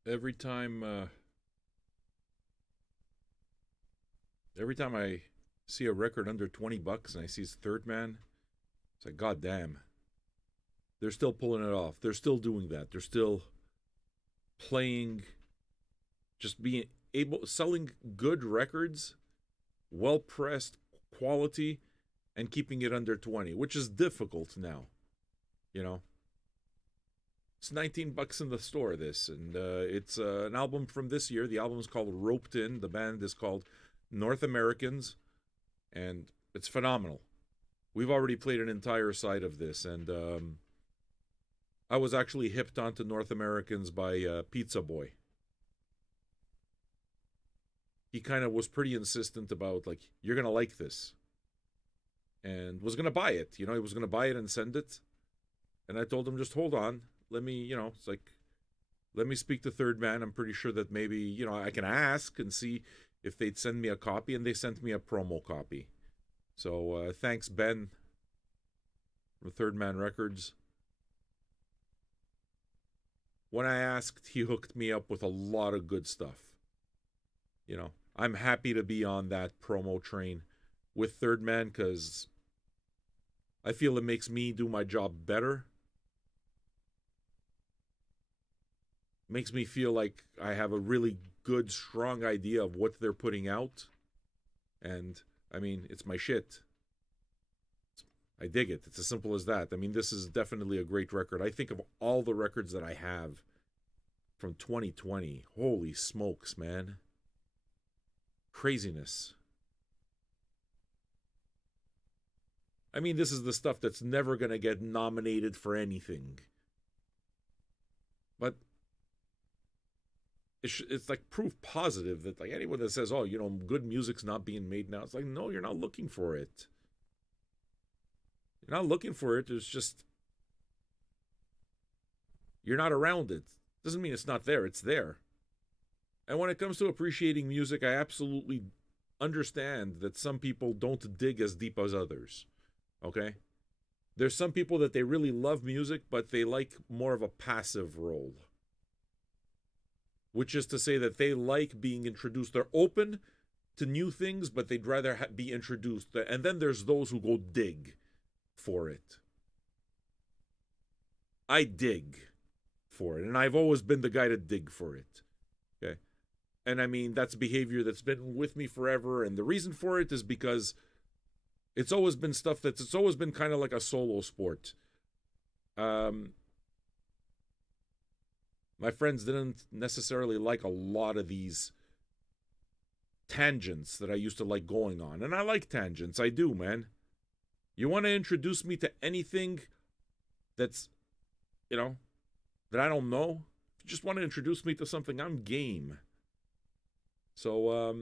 every time I see a record under $20 and I see it's Third Man, it's like, God damn. They're still pulling it off. They're still doing that. They're still playing, just being able, selling good records, well pressed, quality, and keeping it under 20, which is difficult now. You know, it's $19 in the store, this, and it's an album from this year. The album is called Roped In. The band is called North Americans, and it's phenomenal. We've already played an entire side of this, and I was actually hipped onto North Americans by Pizza Boy. He kind of was pretty insistent about, like, you're going to like this, and was going to buy it. You know, he was going to buy it and send it. And I told him, just hold on. Let me, you know, it's like, let me speak to Third Man. I'm pretty sure that maybe, you know, I can ask and see if they'd send me a copy. And they sent me a promo copy. So thanks, Ben, from Third Man Records. When I asked, he hooked me up with a lot of good stuff. You know, I'm happy to be on that promo train with Third Man because I feel it makes me do my job better. Makes me feel like I have a really good, strong idea of what they're putting out. And, I mean, it's my shit. I dig it. It's as simple as that. I mean, this is definitely a great record. I think of all the records that I have from 2020. Holy smokes, man. Craziness. I mean, this is the stuff that's never going to get nominated for anything. But it's like proof positive that, like, anyone that says, oh, you know, good music's not being made now, it's like, no, you're not looking for it. You're not looking for it. It's just, you're not around it. Doesn't mean it's not there. It's there. And when it comes to appreciating music, I absolutely understand that some people don't dig as deep as others. Okay? There's some people that they really love music, but they like more of a passive role. Which is to say that they like being introduced. They're open to new things, but they'd rather be introduced. And then there's those who go dig for it. I dig for it, and I've always been the guy to dig for it. Okay? And I mean, that's behavior that's been with me forever, and the reason for it is because it's always been stuff it's always been kind of like a solo sport. My friends didn't necessarily like a lot of these tangents that I used to like going on. And I like tangents. I do, man. You want to introduce me to anything that's, you know, that I don't know? If you just want to introduce me to something, I'm game. So,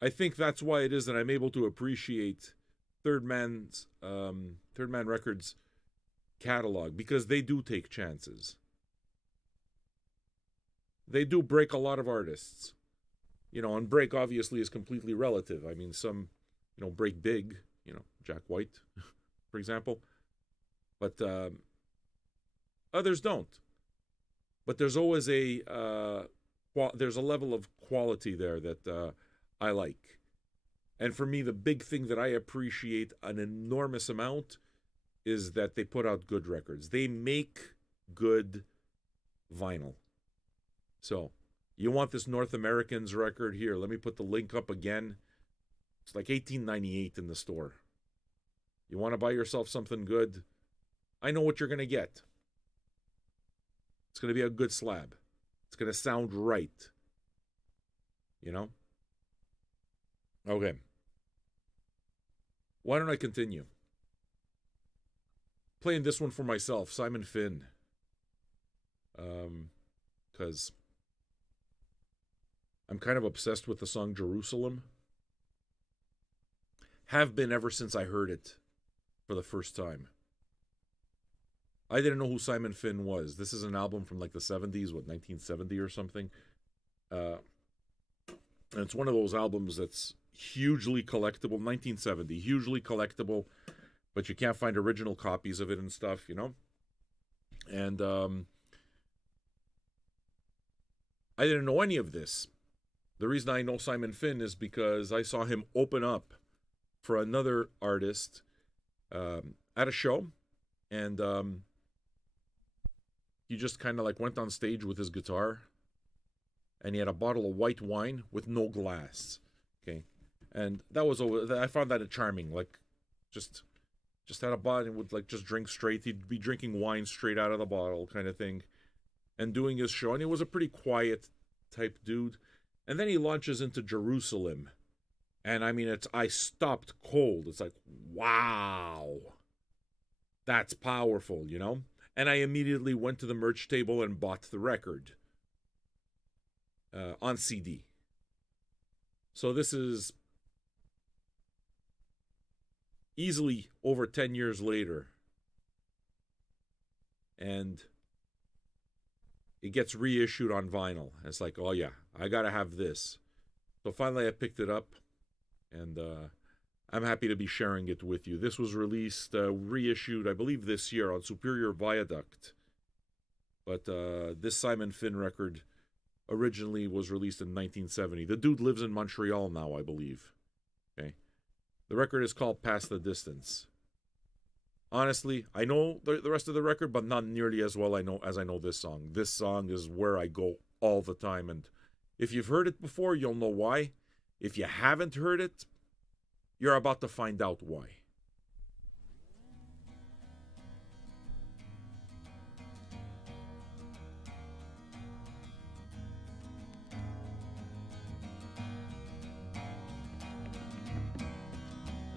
I think that's why it is that I'm able to appreciate Third Man Records catalog, because they do take chances. They do break a lot of artists. You know, and break obviously is completely relative. I mean, some, you know, break big, you know, Jack White, for example. But others don't. But there's always there's a level of quality there that I like. And for me, the big thing that I appreciate an enormous amount is that they put out good records. They make good vinyl. So, you want this North Americans record here? Let me put the link up again. It's like $18.98 in the store. You want to buy yourself something good? I know what you're going to get. It's going to be a good slab. It's going to sound right. You know? Okay. Why don't I continue? Playing this one for myself, Simon Finn. Because I'm kind of obsessed with the song Jerusalem. Have been ever since I heard it for the first time. I didn't know who Simon Finn was. This is an album from like the 70s, 1970 or something. And it's one of those albums that's hugely collectible, 1970, hugely collectible, but you can't find original copies of it and stuff, you know? And I didn't know any of this. The reason I know Simon Finn is because I saw him open up for another artist at a show, and he just kind of like went on stage with his guitar, and he had a bottle of white wine with no glass. Okay, and that was I found that charming. Like, just had a bottle and would like just drink straight. He'd be drinking wine straight out of the bottle, kind of thing, and doing his show. And he was a pretty quiet type dude. And then he launches into Jerusalem, and I mean, I stopped cold. It's like, wow, that's powerful, you know? And I immediately went to the merch table and bought the record on CD. So this is easily over 10 years later, and it gets reissued on vinyl. It's like, oh yeah, I gotta have this. So finally I picked it up, and I'm happy to be sharing it with you. This was released, reissued, I believe this year on Superior Viaduct. But this Simon Finn record originally was released in 1970. The dude lives in Montreal now, I believe. Okay. The record is called Past the Distance. Honestly, I know the rest of the record, but not nearly as well as I know this song. This song is where I go all the time, and if you've heard it before, you'll know why. If you haven't heard it, you're about to find out why.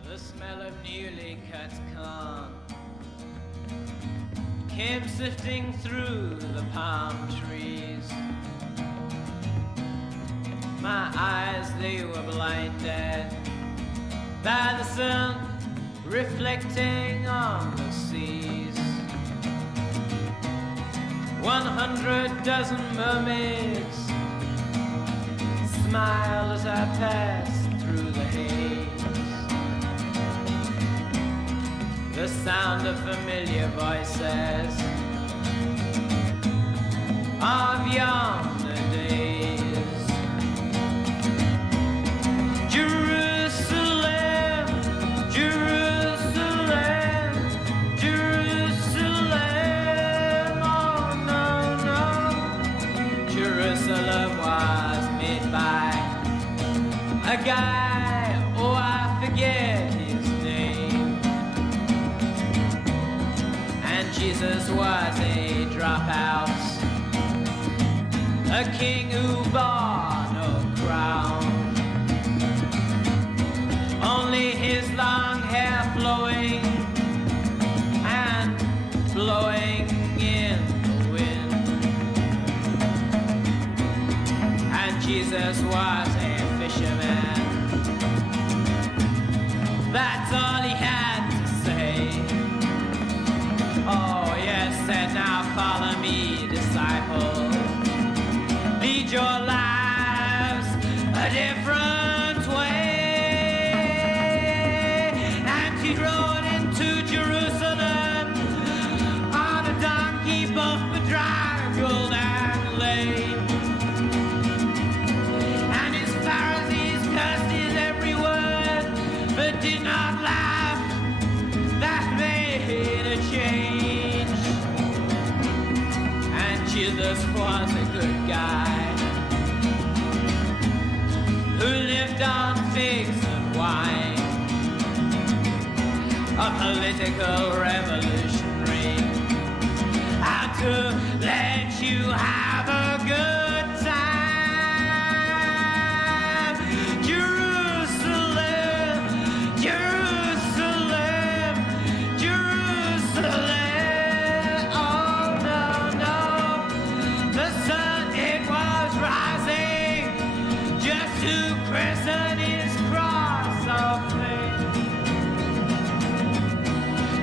The smell of newly cut corn came sifting through the palm trees. My eyes, they were blinded by the sun reflecting on the seas. 100 dozen mermaids smiled as I passed through the haze. The sound of familiar voices of yonder days. Jerusalem, Jerusalem, Jerusalem, oh no, no. Jerusalem was made by a guy, oh I forget his name. And Jesus was a dropout, a king who bore no crown. Only his long hair flowing and blowing in the wind. And Jesus was a fisherman. That's all he had to say. Oh yes, and now follow me, disciple. Lead your lives a different way. He rode into Jerusalem on a donkey, both bedraggled and lame. And his Pharisees cursed his every word, but did not laugh. That made a change. And Jesus was a good guy who lived on figs and wine. A political revolutionary, how to let you have a good time. Jerusalem, Jerusalem, Jerusalem. Oh no, no, the sun, it was rising just to crescent his cross of flame.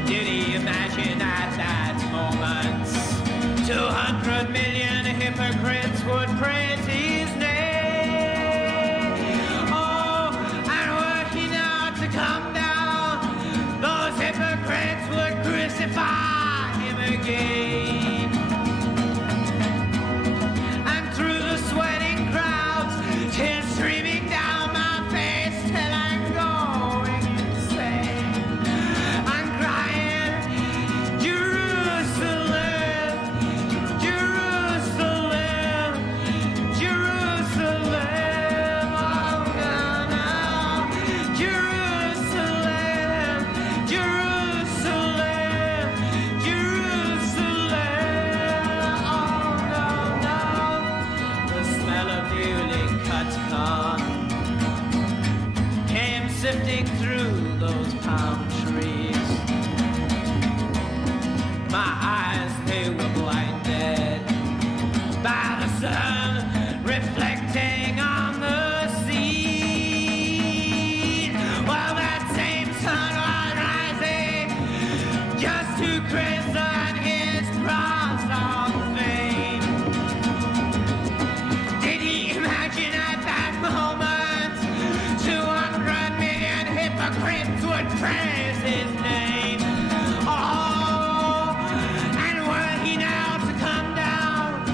Did he imagine at that moment 200 million hypocrites would praise his name? Oh, and were he now to come down, those hypocrites would crucify him again. And through the sweat My eyes, they were blinded by the sun reflecting on the sea. While that same sun was rising just to christen his cross of fame. Did he imagine at that moment 200 million hypocrites would praise his name? Oh, and were he now to come down,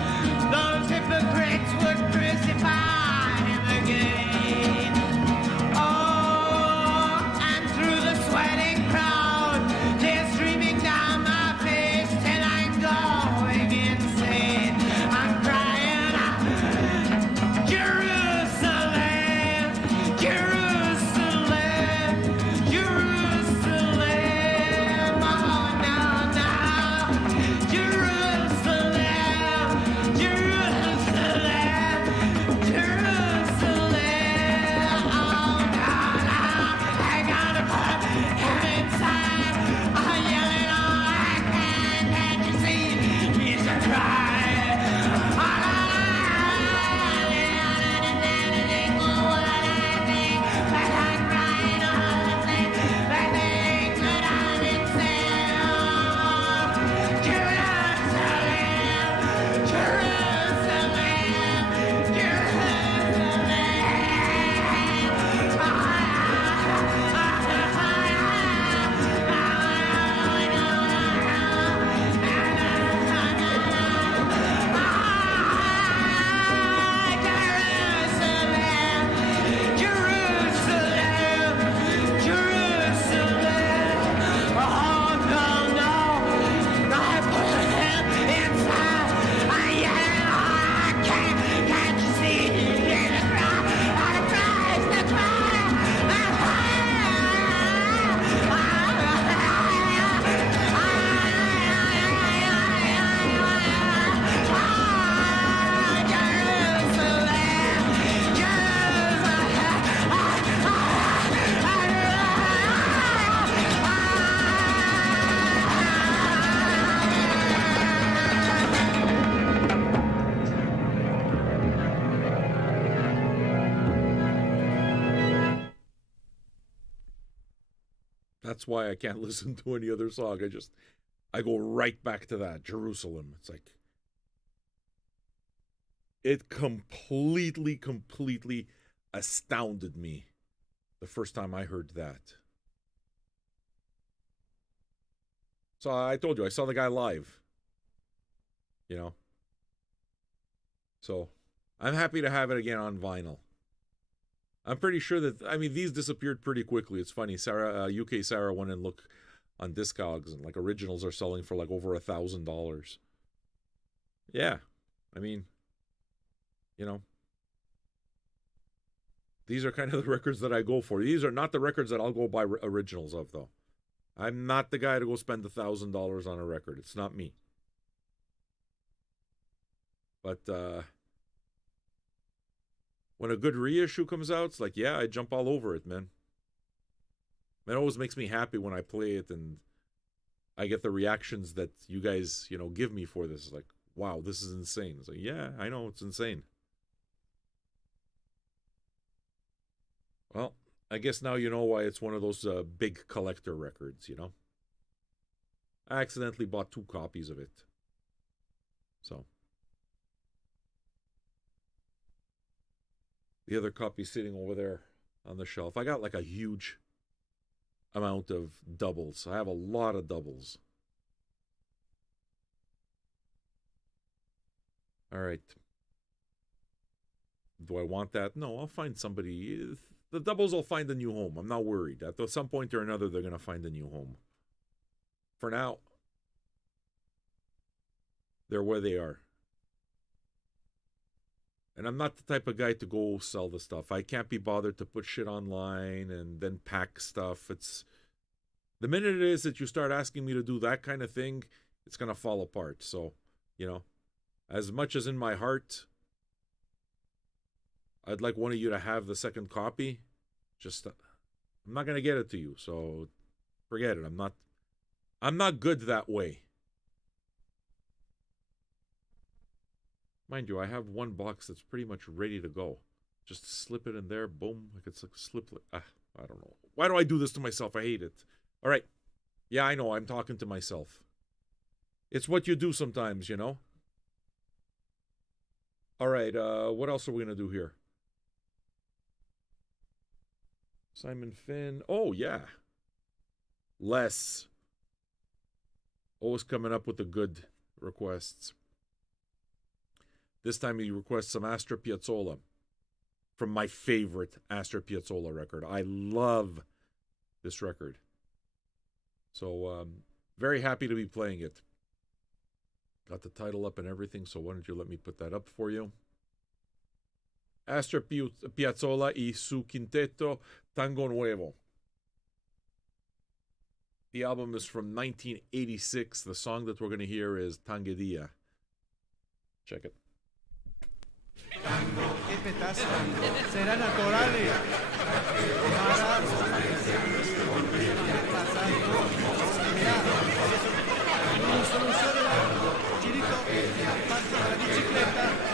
those hypocrites would crucify him again. Oh, and through the sweating crowd, they're streaming down my face till I'm going insane. I'm crying out, Jerusalem, Jerusalem, Jerusalem. Oh, now, now, Jerusalem, Jerusalem, Jerusalem. Oh, now, now, I gotta put him inside. I'm yelling all I can, can't you see? He's a crying. Oh, That's why I can't listen to any other song. I go right back to that, Jerusalem. It's like, it completely astounded me the first time I heard that. So I told you, I saw the guy live. You know? So I'm happy to have it again on vinyl. I'm pretty sure that, I mean, these disappeared pretty quickly. It's funny. UK Sarah went and looked on Discogs, and like originals are selling for like over $1,000. Yeah. I mean, you know, these are kind of the records that I go for. These are not the records that I'll go buy originals of, though. I'm not the guy to go spend $1,000 on a record. It's not me. But, when a good reissue comes out, it's like, yeah, I jump all over it, man. It always makes me happy when I play it and I get the reactions that you guys, you know, give me for this. It's like, wow, this is insane. It's like, yeah, I know, it's insane. Well, I guess now you know why it's one of those big collector records, you know? I accidentally bought 2 copies of it. So. The other copy sitting over there on the shelf. I got like a huge amount of doubles. I have a lot of doubles. All right. Do I want that? No, I'll find somebody. The doubles will find a new home. I'm not worried. At some point or another, they're going to find a new home. For now, they're where they are. And I'm not the type of guy to go sell the stuff. I can't be bothered to put shit online and then pack stuff. It's the minute it is that you start asking me to do that kind of thing, it's going to fall apart. So, you know, as much as in my heart, I'd like one of you to have the second copy. Just, I'm not going to get it to you. So forget it. I'm not good that way. Mind you, I have one box that's pretty much ready to go. Just slip it in there, boom, like it's like slip. I don't know. Why do I do this to myself? I hate it. All right. Yeah, I know. I'm talking to myself. It's what you do sometimes, you know? All right. What else are we going to do here? Simon Finn. Oh, yeah. Les. Always coming up with the good requests. This time he requests some Astra Piazzolla from my favorite Astra Piazzolla record. I love this record. So, very happy to be playing it. Got the title up and everything, so why don't you let me put that up for you? Astra Piazzolla y su quinteto Tango Nuevo. The album is from 1986. The song that we're going to hear is Tanguedia. Check it. Qué petazo. Será naturales. Mi soluzione è girito, parto la bicicletta.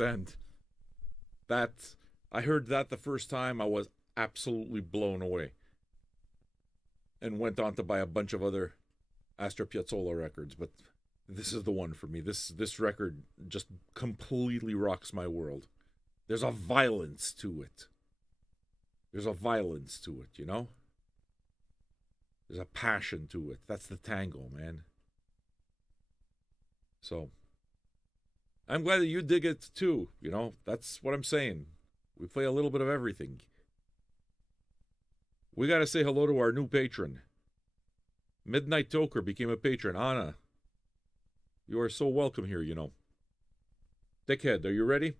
understand? I heard that the first time, I was absolutely blown away. And went on to buy a bunch of other Astra Piazzolla records, but this is the one for me. This record just completely rocks my world. There's a violence to it. There's a violence to it, you know? There's a passion to it. That's the tango, man. So, I'm glad that you dig it too, you know? That's what I'm saying. We play a little bit of everything. We got to say hello to our new patron. Midnight Toker became a patron. Anna, you are so welcome here, you know. Dickhead, are you ready?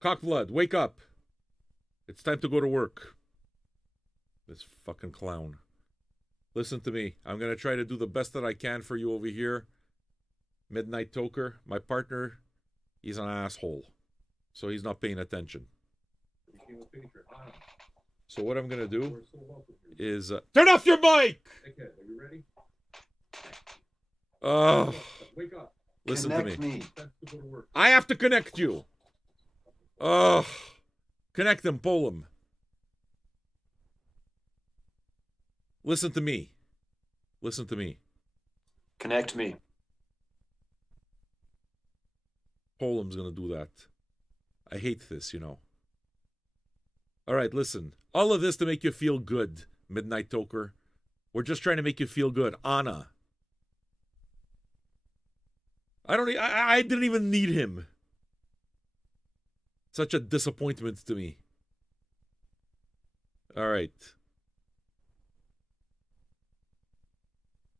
Cockblood, wake up. It's time to go to work. This fucking clown. Listen to me. I'm going to try to do the best that I can for you over here. Midnight Toker, my partner, he's an asshole. So he's not paying attention. So what I'm going to do is... turn off your mic! Okay, are you ready? Wake up. Listen connect to me. I have to connect you. Connect them, pull them. Listen to me. Listen to me. Connect me. Polem's going to do that. I hate this, you know. All right, listen. All of this to make you feel good, Midnight Toker. We're just trying to make you feel good. Anna. I didn't even need him. Such a disappointment to me. All right.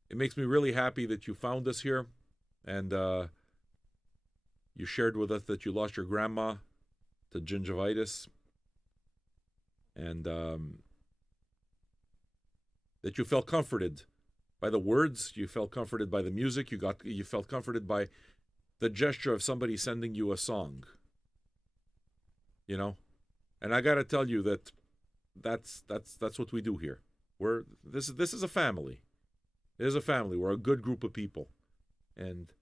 It makes me really happy that you found us here. And you shared with us that you lost your grandma to gingivitis. And that you felt comforted by the words, you felt comforted by the music, you felt comforted by the gesture of somebody sending you a song. You know? And I got to tell you that's what we do here. This is a family. It is a family. We're a good group of people. And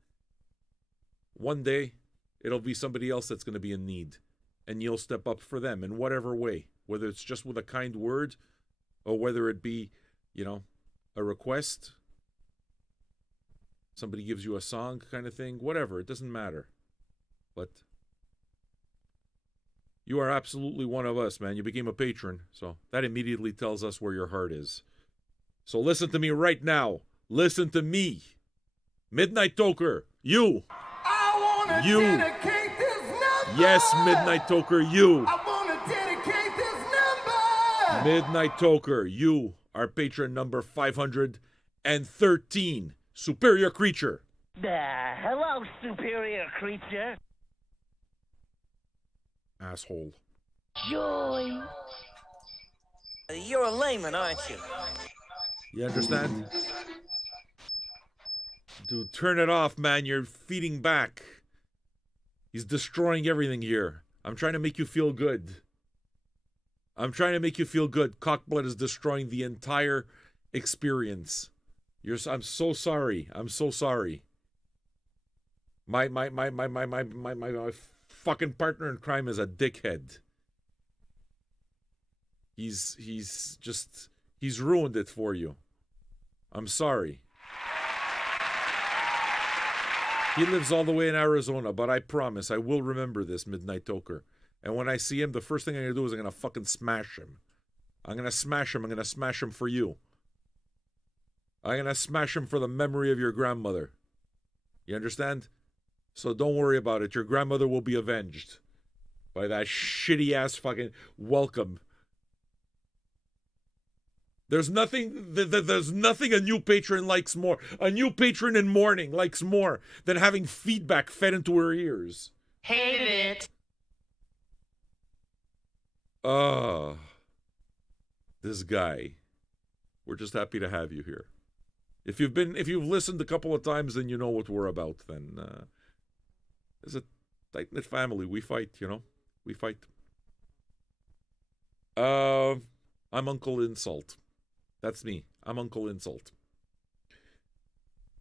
one day it'll be somebody else that's going to be in need, and you'll step up for them in whatever way. Whether it's just with a kind word, or whether it be, you know, a request, somebody gives you a song kind of thing, whatever, it doesn't matter. But you are absolutely one of us, man. You became a patron, so that immediately tells us where your heart is. So listen to me right now. Listen to me. Midnight Toker, you. I wanna You. dedicate this number. Yes, Midnight Toker, you. I wanna dedicate this number. Midnight Toker, you are patron number 513. Superior Creature. Hello, superior creature. Asshole. Joy. You're a layman, aren't you? You understand? Dude, turn it off, man. You're feeding back. He's destroying everything here. I'm trying to make you feel good. I'm trying to make you feel good. Cockblood is destroying the entire experience. I'm so sorry. I'm so sorry. My fucking partner in crime is a dickhead. He's ruined it for you. I'm sorry. He lives all the way in Arizona, but I promise I will remember this, Midnight Toker. And when I see him, the first thing I'm going to do is I'm going to fucking smash him. I'm going to smash him. I'm going to smash him for you. I'm going to smash him for the memory of your grandmother. You understand? So don't worry about it. Your grandmother will be avenged by that shitty-ass fucking welcome. There's nothing a new patron likes more. A new patron in mourning likes more than having feedback fed into her ears. Hated it. This guy. We're just happy to have you here. If you've listened a couple of times, then you know what we're about. Then it's a tight-knit family. We fight, you know. We fight. I'm Uncle Insult. That's me. I'm Uncle Insult.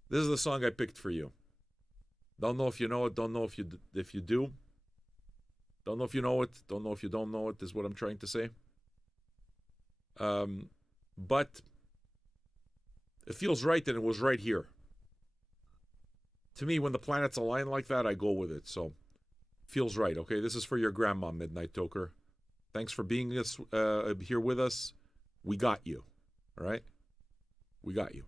This is the song I picked for you. Don't know if you know it. Don't know if you do. Don't know if you know it. Don't know if you don't know it. Is what I'm trying to say. But it feels right, and it was right here. To me, when the planets align like that, I go with it. So, feels right. Okay, this is for your grandma, Midnight Toker. Thanks for being here with us. We got you. All right? We got you.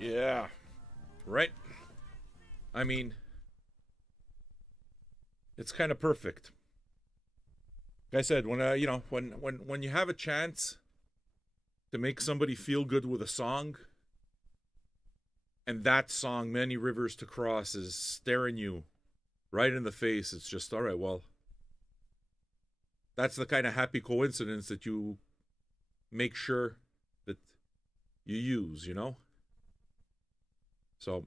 Yeah, right. I mean, it's kind of perfect. Like I said, when when you have a chance to make somebody feel good with a song, and that song, Many Rivers to Cross, is staring you right in the face, it's just, all right, well, that's the kind of happy coincidence that you make sure that you use, you know? So,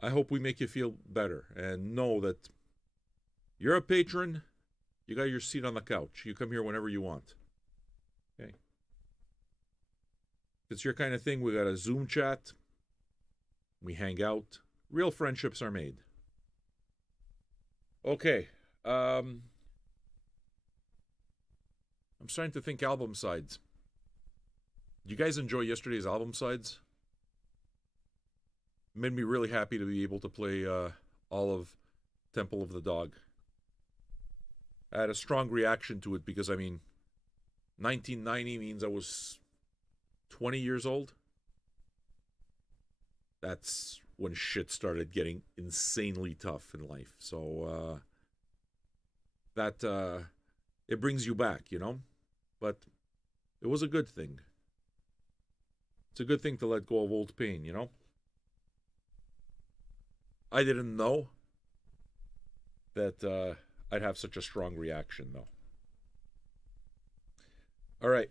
I hope we make you feel better and know that you're a patron, you got your seat on the couch. You come here whenever you want. Okay. If it's your kind of thing, we got a Zoom chat. We hang out. Real friendships are made. Okay. I'm starting to think album sides. Did you guys enjoy yesterday's album sides? It made me really happy to be able to play all of Temple of the Dog. I had a strong reaction to it because, I mean, 1990 means I was 20 years old. That's when shit started getting insanely tough in life. So, it brings you back, you know? But it was a good thing. It's a good thing to let go of old pain, you know? I didn't know that I'd have such a strong reaction, though. All right.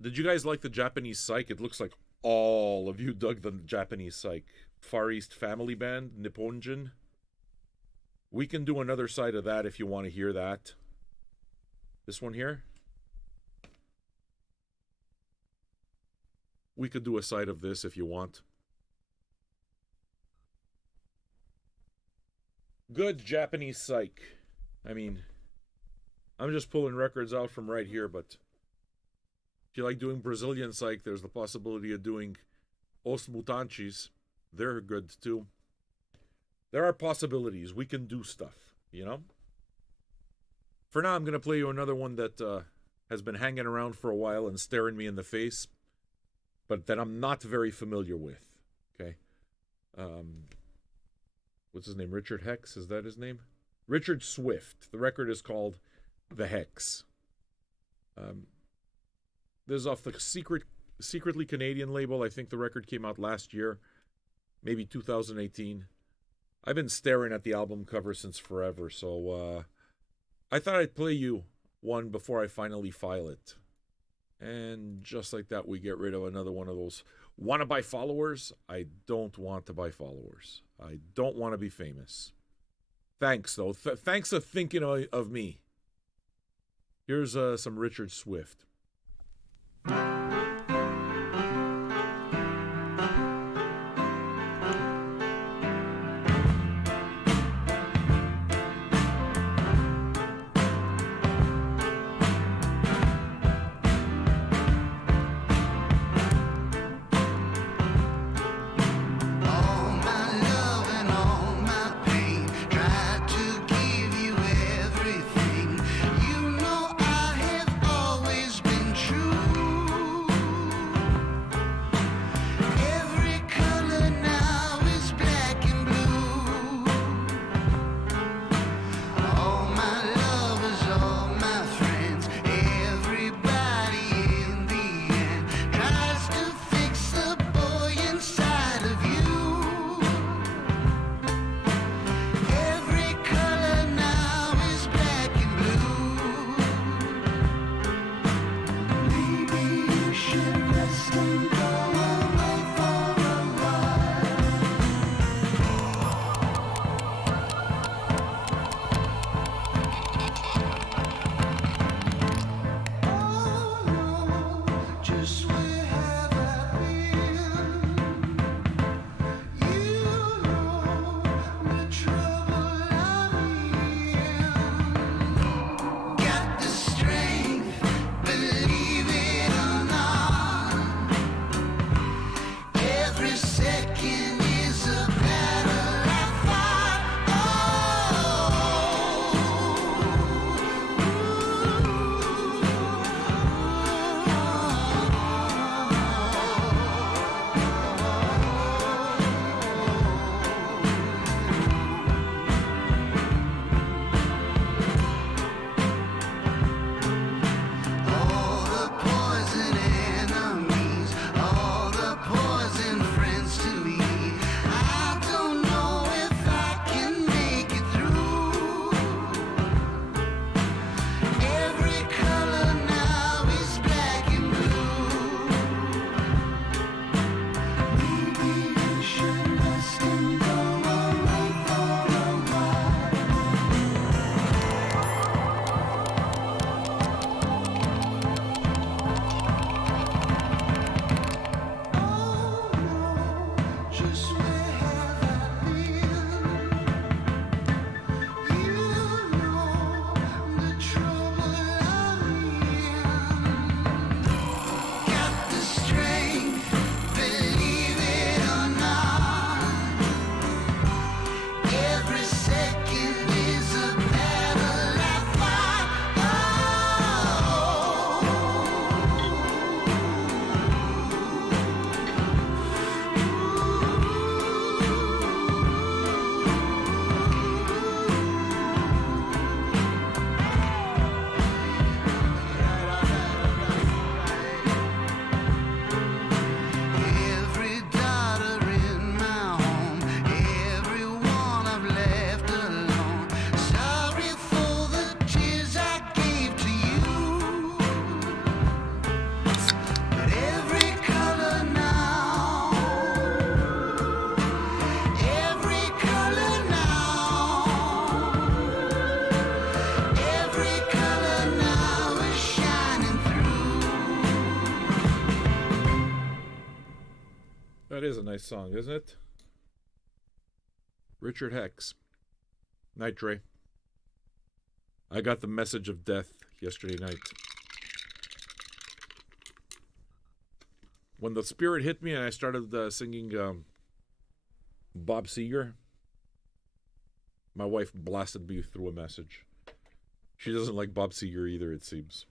Did you guys like the Japanese Psych? It looks like all of you dug the Japanese Psych. Far East Family Band, Nipponjin. We can do another side of that if you want to hear that. This one here. We could do a side of this if you want. Good Japanese Psych. I mean, I'm just pulling records out from right here, but if you like doing Brazilian Psych, there's the possibility of doing Os Mutantes. They're good too. There are possibilities. We can do stuff, you know? For now, I'm going to play you another one that has been hanging around for a while and staring me in the face, but that I'm not very familiar with, okay? What's his name? Richard Hex? Is that his name? Richard Swift. The record is called The Hex. This is off the secretly Canadian label. I think the record came out last year, maybe 2018. I've been staring at the album cover since forever, so I thought I'd play you one before I finally file it. And just like that, we get rid of another one of those want to buy followers. I don't want to buy followers. I don't want to be famous. Thanks, though. Thanks for thinking of me. Here's some Richard Swift. You know I have always been true. is a nice song, isn't it? Richard Hex. Night, Trey. I got the message of death yesterday night. When the spirit hit me and I started singing Bob Seger, my wife blasted me through a message. She doesn't like Bob Seger either, it seems.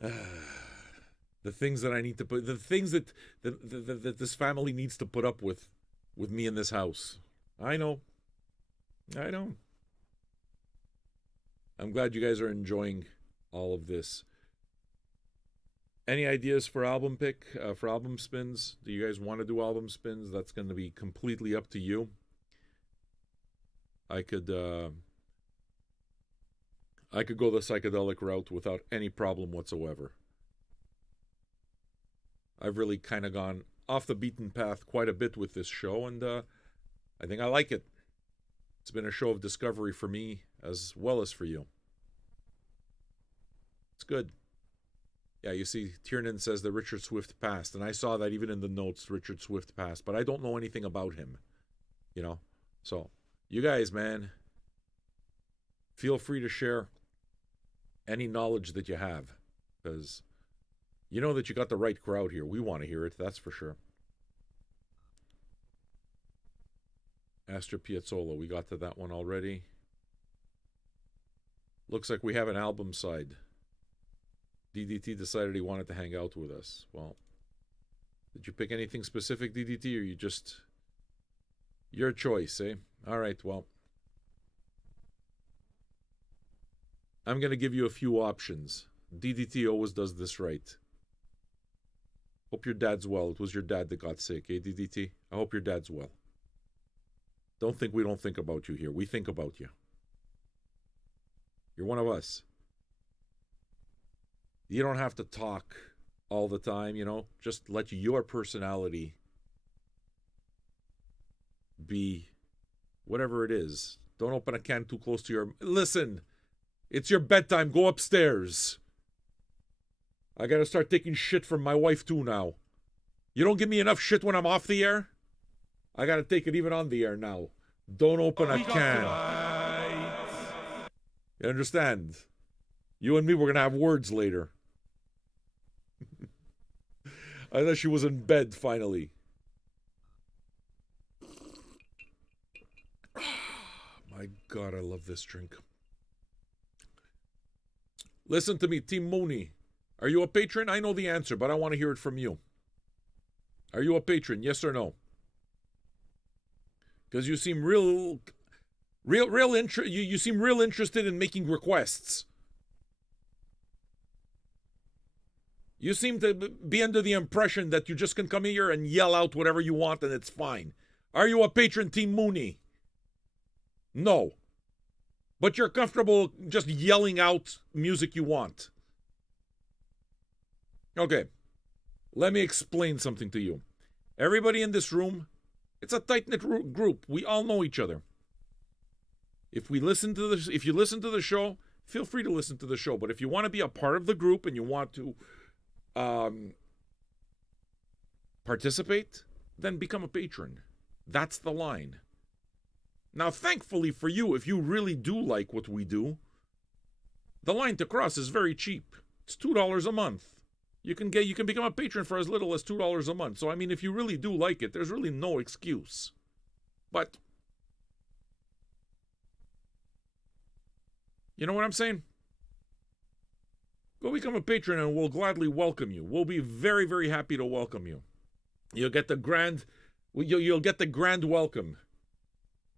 The things that I need to put, the things that this family needs to put up with me in this house. I know. I'm glad you guys are enjoying all of this. Any ideas for album pick, for album spins? Do you guys want to do album spins? That's going to be completely up to you. I could go the psychedelic route without any problem whatsoever. I've really kind of gone off the beaten path quite a bit with this show, and I think I like it. It's been a show of discovery for me as well as for you. It's good. Yeah, you see, Tiernan says that Richard Swift passed, and I saw that even in the notes, Richard Swift passed, but I don't know anything about him, you know? So, you guys, man, feel free to share any knowledge that you have, because you know that you got the right crowd here. We want to hear it, that's for sure. Astra Piazzolla, we got to that one already. Looks like we have an album side. DDT decided he wanted to hang out with us. Well, did you pick anything specific, DDT, or you just... Your choice, eh? All right, well. I'm going to give you a few options. DDT always does this right. Hope your dad's well. It was your dad that got sick, eh, DDT? I hope your dad's well. Don't think we don't think about you here. We think about you. You're one of us. You don't have to talk all the time, you know. Just let your personality be whatever it is. Don't open a can too close to your... Listen, it's your bedtime. Go upstairs. I got to start taking shit from my wife too now. You don't give me enough shit when I'm off the air? I got to take it even on the air now. Don't open a can. You understand? You and me, we're going to have words later. I thought she was in bed finally. My God, I love this drink. Listen to me, Team Mooney. Are you a patron? I know the answer, but I want to hear it from you. Are you a patron? Yes or no? Because you seem you seem real interested in making requests. You seem to be under the impression that you just can come here and yell out whatever you want and it's fine. Are you a patron, Team Mooney? No. But you're comfortable just yelling out music you want. Okay. Let me explain something to you. Everybody in this room, it's a tight-knit group. We all know each other. If you listen to the show, feel free to listen to the show. But if you want to be a part of the group and you want to participate, then become a patron. That's the line. Now, thankfully for you, if you really do like what we do, the line to cross is very cheap. It's $2 a month. You can become a patron for as little as $2 a month. So, I mean, if you really do like it, there's really no excuse. But, you know what I'm saying? Go become a patron and we'll gladly welcome you. We'll be very, very happy to welcome you. You'll get the grand welcome.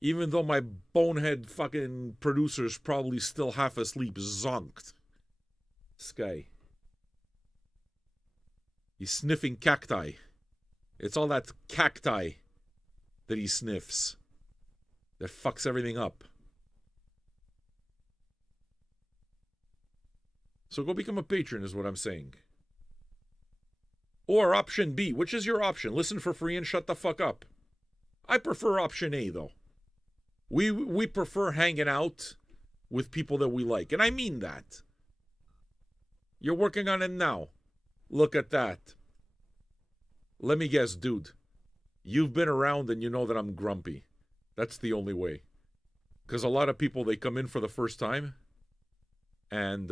Even though my bonehead fucking producer's probably still half asleep, zonked. This guy. He's sniffing cacti. It's all that cacti that he sniffs that fucks everything up. So go become a patron is what I'm saying. Or option B. Which is your option? Listen for free and shut the fuck up. I prefer option A, though. We prefer hanging out with people that we like. And I mean that. You're working on it now. Look at that. Let me guess, dude. You've been around and you know that I'm grumpy. That's the only way. Because a lot of people, they come in for the first time and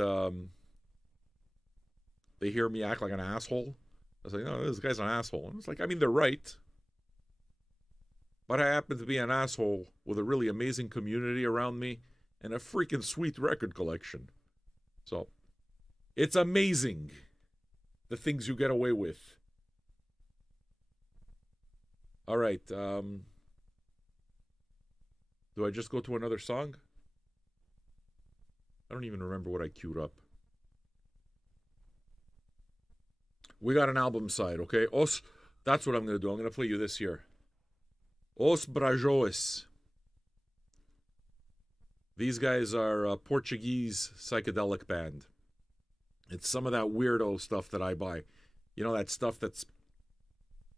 they hear me act like an asshole. I was like, no, this guy's an asshole. And it's like, I mean, they're right. But I happen to be an asshole with a really amazing community around me and a freaking sweet record collection. So, it's amazing the things you get away with. All right. Do I just go to another song? I don't even remember what I queued up. We got an album side, okay? That's what I'm going to do. I'm going to play you this here. Os Brajões. These guys are a Portuguese psychedelic band. It's some of that weirdo stuff that I buy. You know, that stuff that's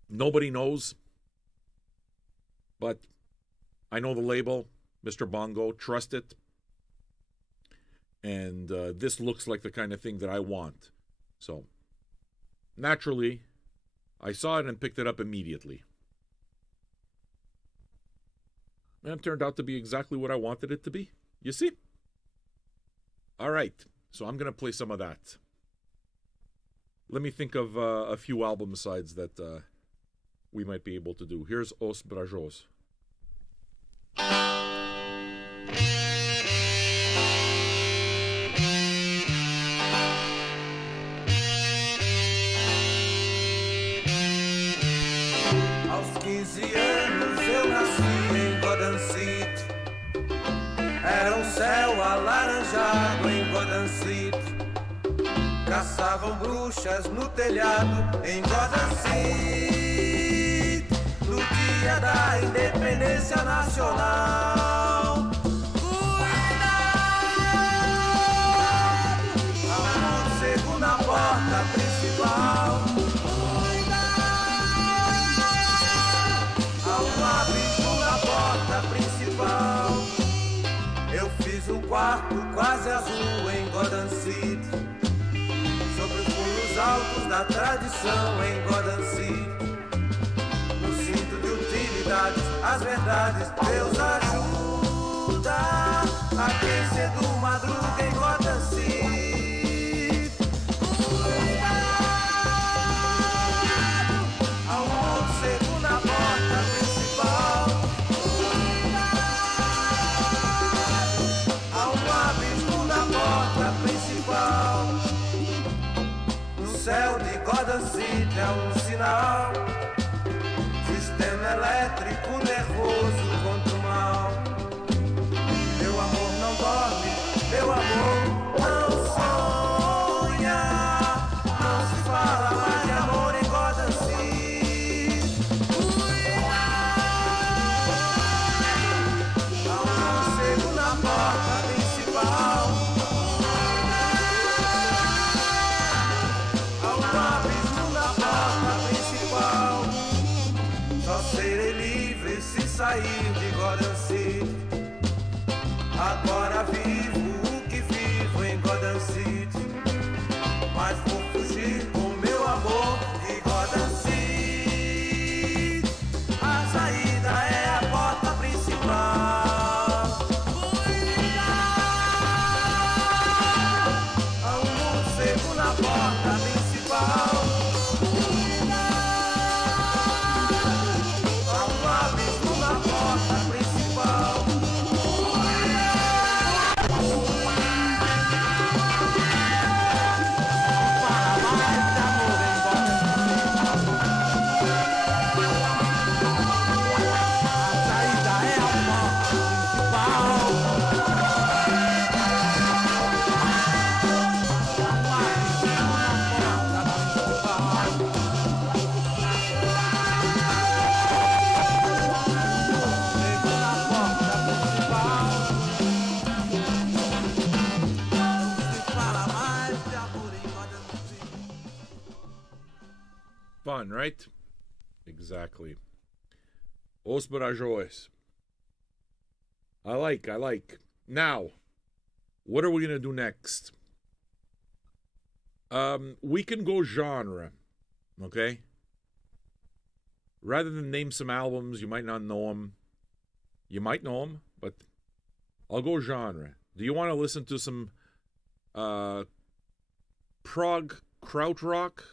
nobody knows. But I know the label, Mr. Bongo, trust it. And this looks like the kind of thing that I want. So, naturally, I saw it and picked it up immediately. And it turned out to be exactly what I wanted it to be. You see? All right. So I'm going to play some of that. Let me think of a few album sides that we might be able to do. Here's Os Brajões. Aos 15 anos eu nasci em Gotham City. Era um céu alaranjado em Gotham City. Caçavam bruxas no telhado em Gotham City. No dia da independência nacional. Cuidado! Ao segunda porta principal. Eu fiz um quarto quase azul em Gotham City. Sobre os muros altos da tradição em Gotham City. No cinto de utilidades, as verdades, Deus ajuda a quem cedo madruga em Gotham City. Cuidado! Ao mundo segunda porta principal. No céu de Gotham City é um sinal. Sistema elétrico nervoso contra o mal. Meu amor não dorme, meu amor não sonha. Não se fala mais de amor em Gotham City. Cuidado! Ao segunda porta principal. Sair de Gotham City. Agora vivo o que vivo em Gotham City. Mas vou fugir com meu amor de Gotham City. A saída é a porta principal. Cuidado! Ao mundo segunda porta principal. Fun, right? Exactly. Os Brajões. I like. Now, what are we going to do next? We can go genre, okay? rather than name some albums, you might not know them. You might know them, but I'll go genre. Do you want to listen to some prog krautrock?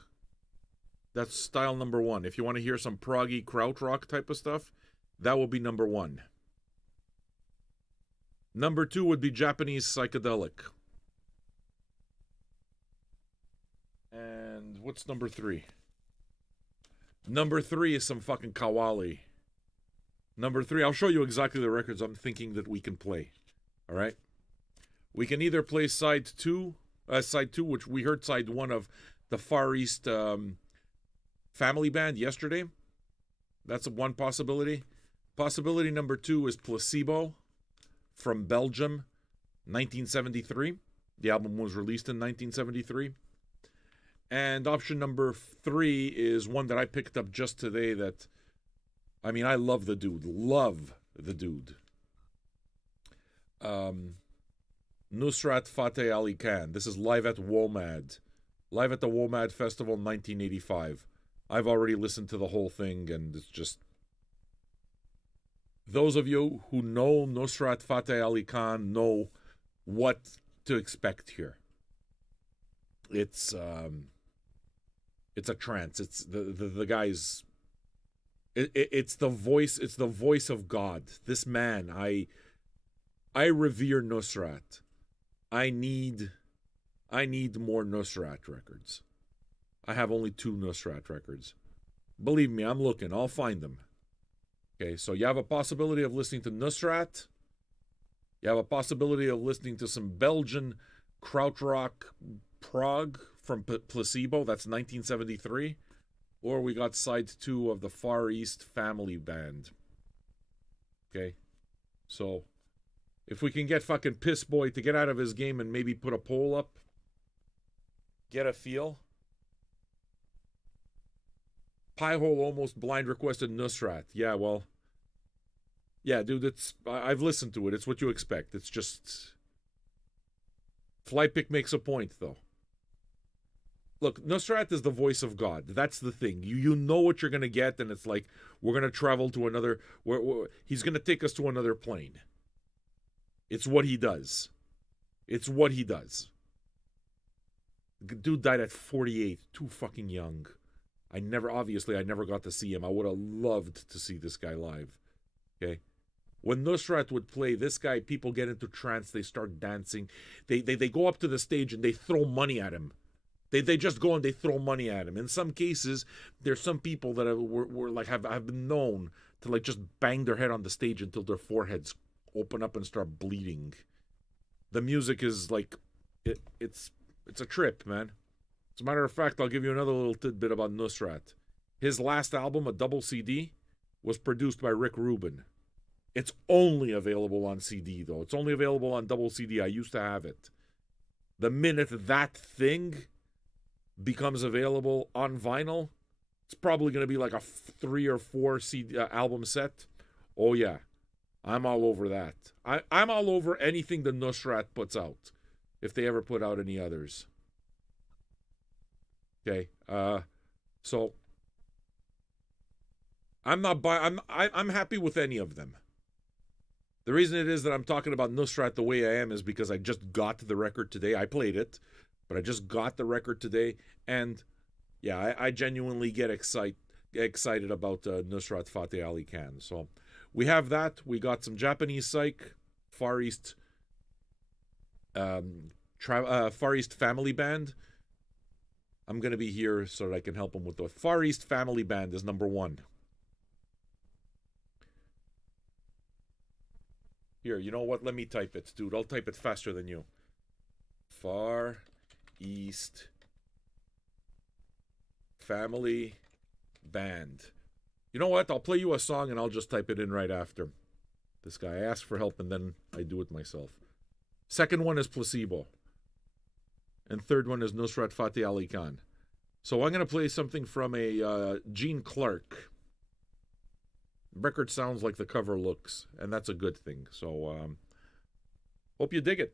That's style number one. If you want to hear some proggy krautrock type of stuff, that will be number one. Number two would be Japanese psychedelic. And what's number three? Number three is some fucking Kawali. Number three, I'll show you exactly the records I'm thinking that we can play. All right? We can either play side two, which we heard side one of the Far East Family Band yesterday. That's one possibility. Possibility number two is Placebo from Belgium, 1973. The album was released in 1973. And option number three is one that I picked up just today that, I mean, I love the dude. Love the dude. Nusrat Fateh Ali Khan. This is live at WOMAD. Live at the WOMAD Festival in 1985. I've already listened to the whole thing, and it's just... Those of you who know Nusrat Fateh Ali Khan know what to expect here. It's a trance. It's the guy's... It's the voice. It's the voice of God. This man, I revere Nusrat. I need more Nusrat records. I have only 2 Nusrat records. Believe me, I'm looking. I'll find them. Okay, so you have a possibility of listening to Nusrat. You have a possibility of listening to some Belgian krautrock prog from Placebo. That's 1973. Or we got side 2 of the Far East Family Band. Okay, so if we can get fucking Piss Boy to get out of his game and maybe put a poll up, get a feel. Piehole Almost Blind requested Nusrat. Yeah, well, yeah, dude, I've listened to it. It's what you expect. It's just... Flypick makes a point, though. Look, Nusrat is the voice of God. That's the thing. You know what you're going to get, and it's like, we're going to travel to another... he's going to take us to another plane. It's what he does. It's what he does. The dude died at 48, too fucking young. I never got to see him. I would have loved to see this guy live. Okay? When Nusrat would play, this guy, people get into trance, they start dancing. They go up to the stage and they throw money at him. They just go and they throw money at him. In some cases, there's some people that have been known to like just bang their head on the stage until their foreheads open up and start bleeding. The music is like it's a trip, man. As a matter of fact, I'll give you another little tidbit about Nusrat. His last album, a double CD, was produced by Rick Rubin. It's only available on CD, though. It's only available on double CD. I used to have it. The minute that thing becomes available on vinyl, it's probably going to be like a 3 or 4 CD album set. Oh, yeah. I'm all over that. I'm all over anything the Nusrat puts out, if they ever put out any others. Okay, so I'm happy with any of them. The reason it is that I'm talking about Nusrat the way I am is because I just got the record today. I played it, but I just got the record today, and yeah, I genuinely get excited about Nusrat Fateh Ali Khan. So we have that. We got some Japanese psych, Far East Family Band. I'm going to be here so that I can help him with the Far East Family Band is number 1. Here, you know what? Let me type it, dude. I'll type it faster than you. Far East Family Band. You know what? I'll play you a song and I'll just type it in right after. This guy asked for help and then I do it myself. Second one is Placebo. And third one is Nusrat Fateh Ali Khan. So I'm going to play something from a Gene Clark. Record sounds like the cover looks, and that's a good thing. So hope you dig it.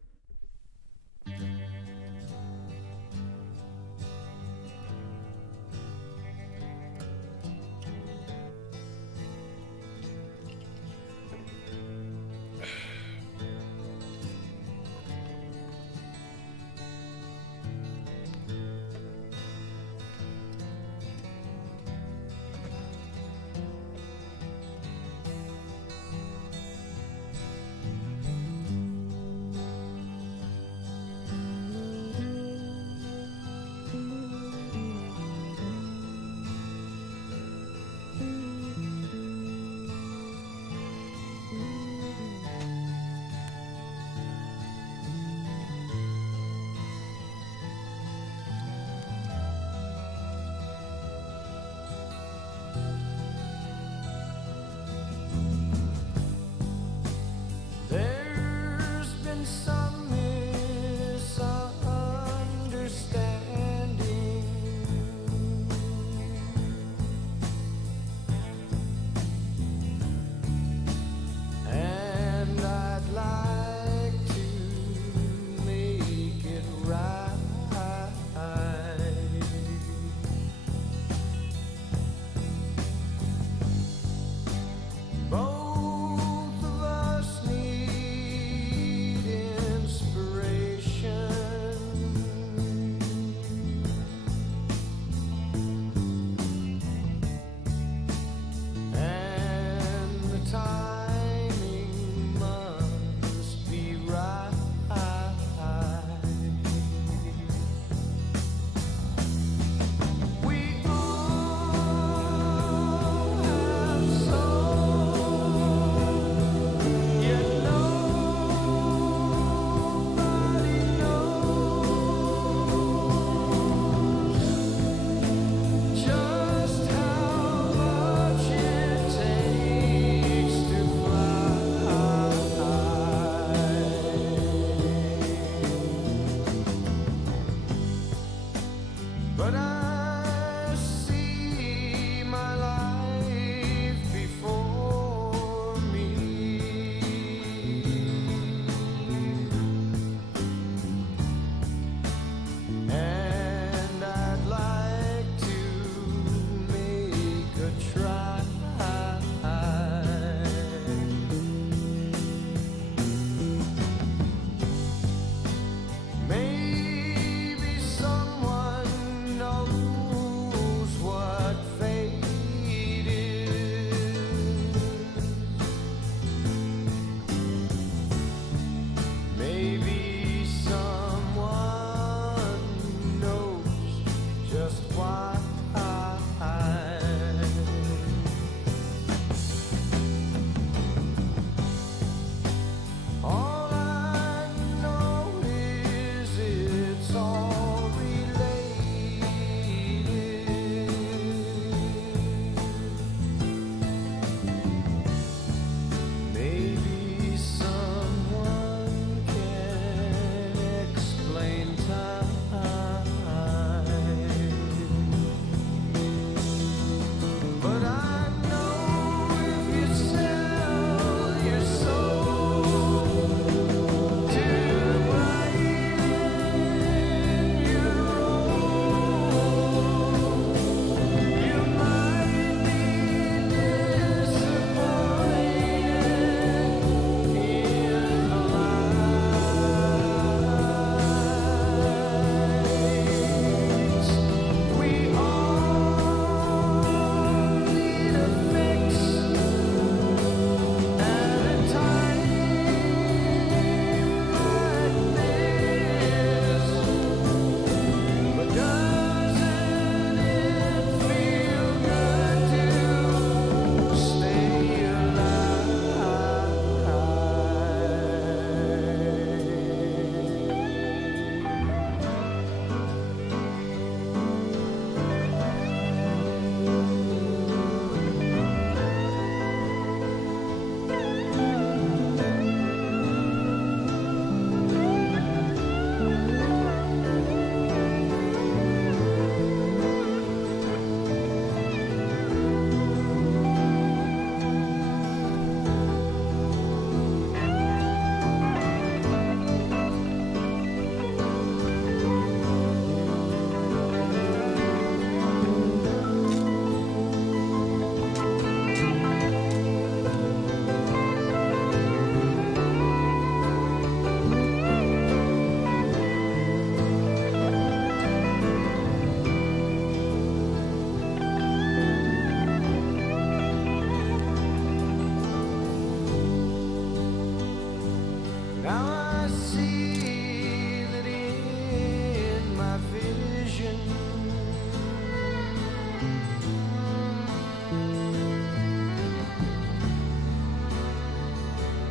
I see that in my vision,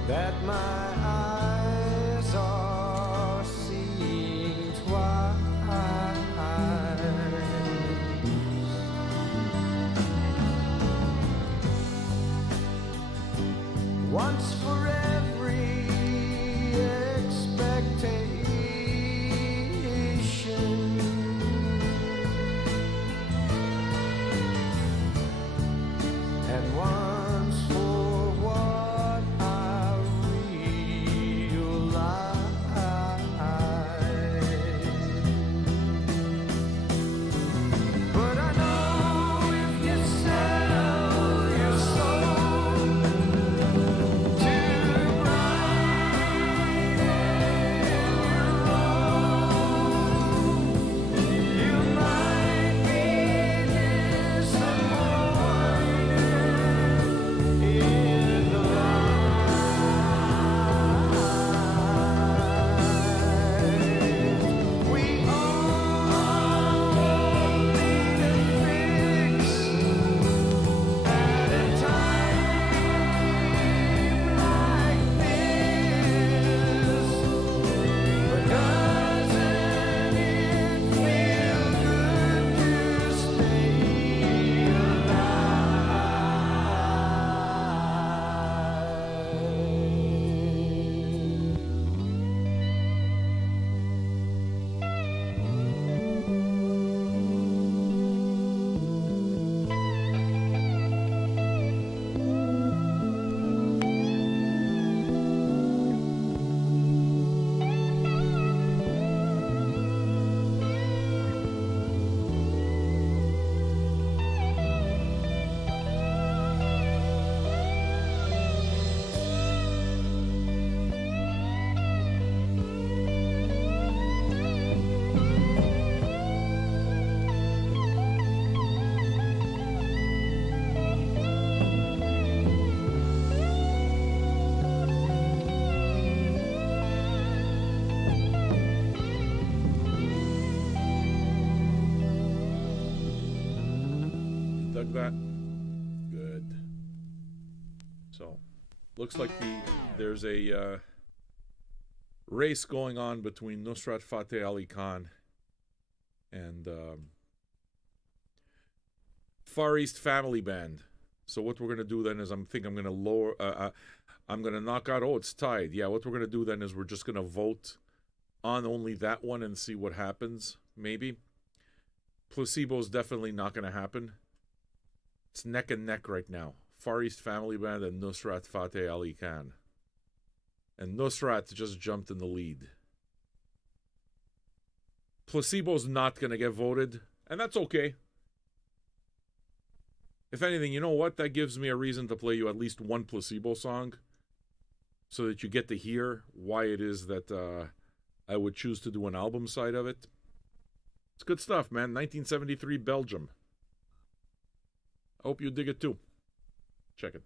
that my eyes are seeing twice. Once for every expectation, and once for what I realize. But I know if you sell your soul to right and wrong, you might be disappointed in the light. We all need a fix at a time like this. But doesn't it feel good to stay Dug that? Good. So, looks like there's a race going on between Nusrat Fateh Ali Khan and Far East Family Band. So what we're gonna do then is I'm gonna lower. I'm gonna knock out. Oh, it's tied. Yeah. What we're gonna do then is we're just gonna vote on only that one and see what happens. Maybe. Placebo's definitely not gonna happen. It's neck and neck right now. Far East Family Band and Nusrat Fateh Ali Khan. And Nusrat just jumped in the lead. Placebo's not going to get voted, and that's okay. If anything, you know what? That gives me a reason to play you at least one Placebo song so that you get to hear why it is that I would choose to do an album side of it. It's good stuff, man. 1973 Belgium. I hope you dig it too. Check it.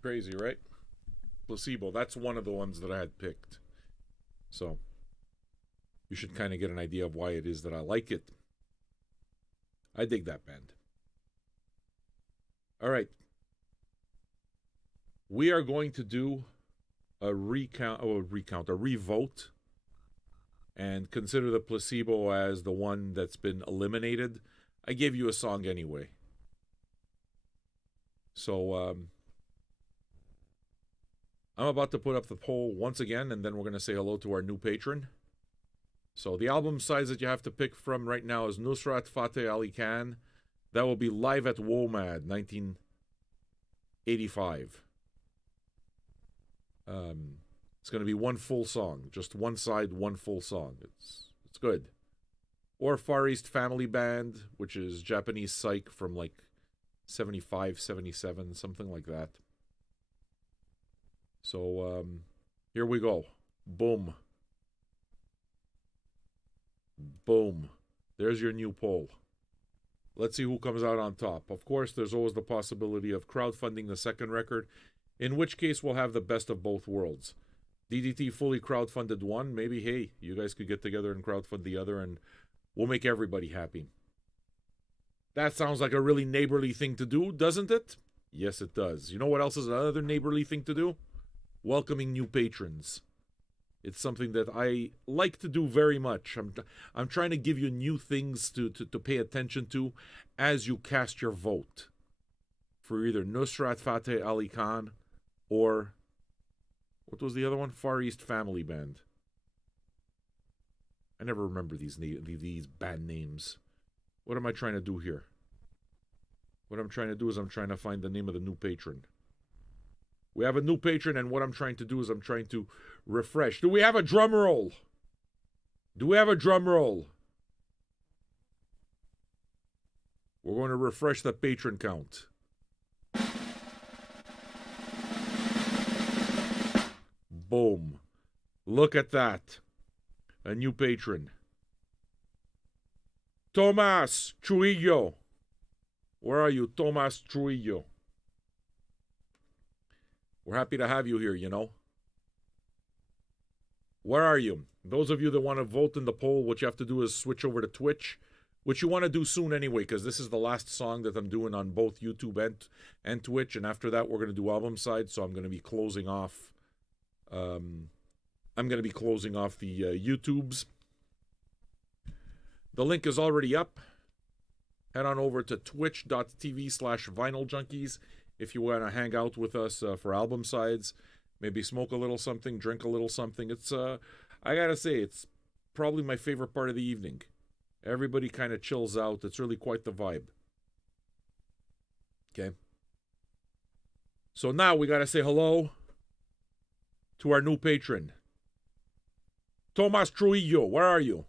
Crazy, right? Placebo. That's one of the ones that I had picked. So you should kind of get an idea of why it is that I like it. I dig that band. All right. We are going to do a revote, and consider the Placebo as the one that's been eliminated. I gave you a song anyway. So, I'm about to put up the poll once again, and then we're going to say hello to our new patron. So the album size that you have to pick from right now is Nusrat Fateh Ali Khan. That will be live at WOMAD, 1985. It's going to be one full song, just one side, one full song. It's good. Or Far East Family Band, which is Japanese psych from like 75, 77, something like that. So, here we go. Boom. Boom. There's your new poll. Let's see who comes out on top. Of course, there's always the possibility of crowdfunding the second record, in which case we'll have the best of both worlds. DDT fully crowdfunded one. Maybe, hey, you guys could get together and crowdfund the other, and we'll make everybody happy. That sounds like a really neighborly thing to do, doesn't it? Yes, it does. You know what else is another neighborly thing to do? Welcoming new patrons. It's something that I like to do very much. I'm trying to give you new things to pay attention to as you cast your vote for either Nusrat Fateh Ali Khan or, what was the other one? Far East Family Band. I never remember these band names. What am I trying to do here? What I'm trying to do is I'm trying to find the name of the new patron. We have a new patron, and what I'm trying to do is I'm trying to refresh. Do we have a drum roll? Do we have a drum roll? We're going to refresh the patron count. Boom. Look at that. A new patron. Tomas Trujillo. Where are you, Tomas Trujillo? We're happy to have you here, you know. Where are you? Those of you that want to vote in the poll, what you have to do is switch over to Twitch, which you want to do soon anyway, because this is the last song that I'm doing on both YouTube and Twitch, and after that we're going to do album side, so I'm going to be closing off. I'm going to be closing off the YouTubes. The link is already up. Head on over to twitch.tv/vinyljunkies if you want to hang out with us for album sides. Maybe smoke a little something, drink a little something. It's, I gotta say, it's probably my favorite part of the evening. Everybody kind of chills out. It's really quite the vibe. Okay. So now we gotta say hello to our new patron. Tomas Trujillo, where are you?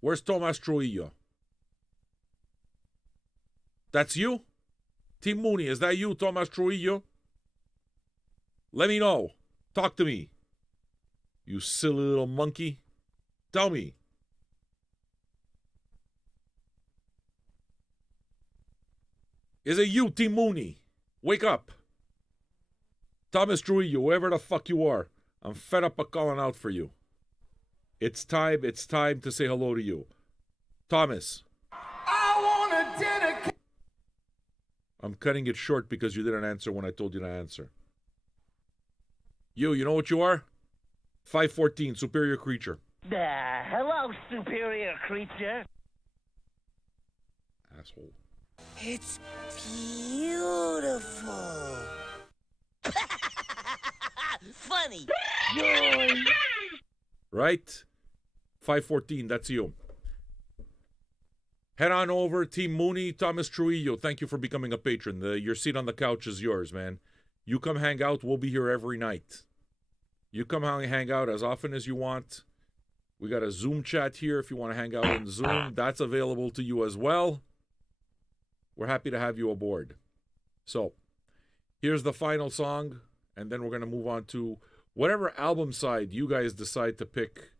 Where's Tomas Trujillo? That's you? Team Mooney, is that you, Tomas Trujillo? Let me know. Talk to me. You silly little monkey. Tell me. Is it you, Team Mooney? Wake up. Thomas Trujillo, whoever the fuck you are. I'm fed up of calling out for you. It's time to say hello to you. Thomas. I wanna dedicate. I'm cutting it short because you didn't answer when I told you to answer. You know what you are? 514, superior creature. Hello, superior creature. Asshole. It's beautiful. money. Joy. Right? 514, that's you. Head on over, Team Mooney, Thomas Trujillo. Thank you for becoming a patron. Your seat on the couch is yours, man. You come hang out. We'll be here every night. You come hang out as often as you want. We got a Zoom chat here if you want to hang out in Zoom. That's available to you as well. We're happy to have you aboard. So, here's the final song, and then we're going to move on to whatever album side you guys decide to pick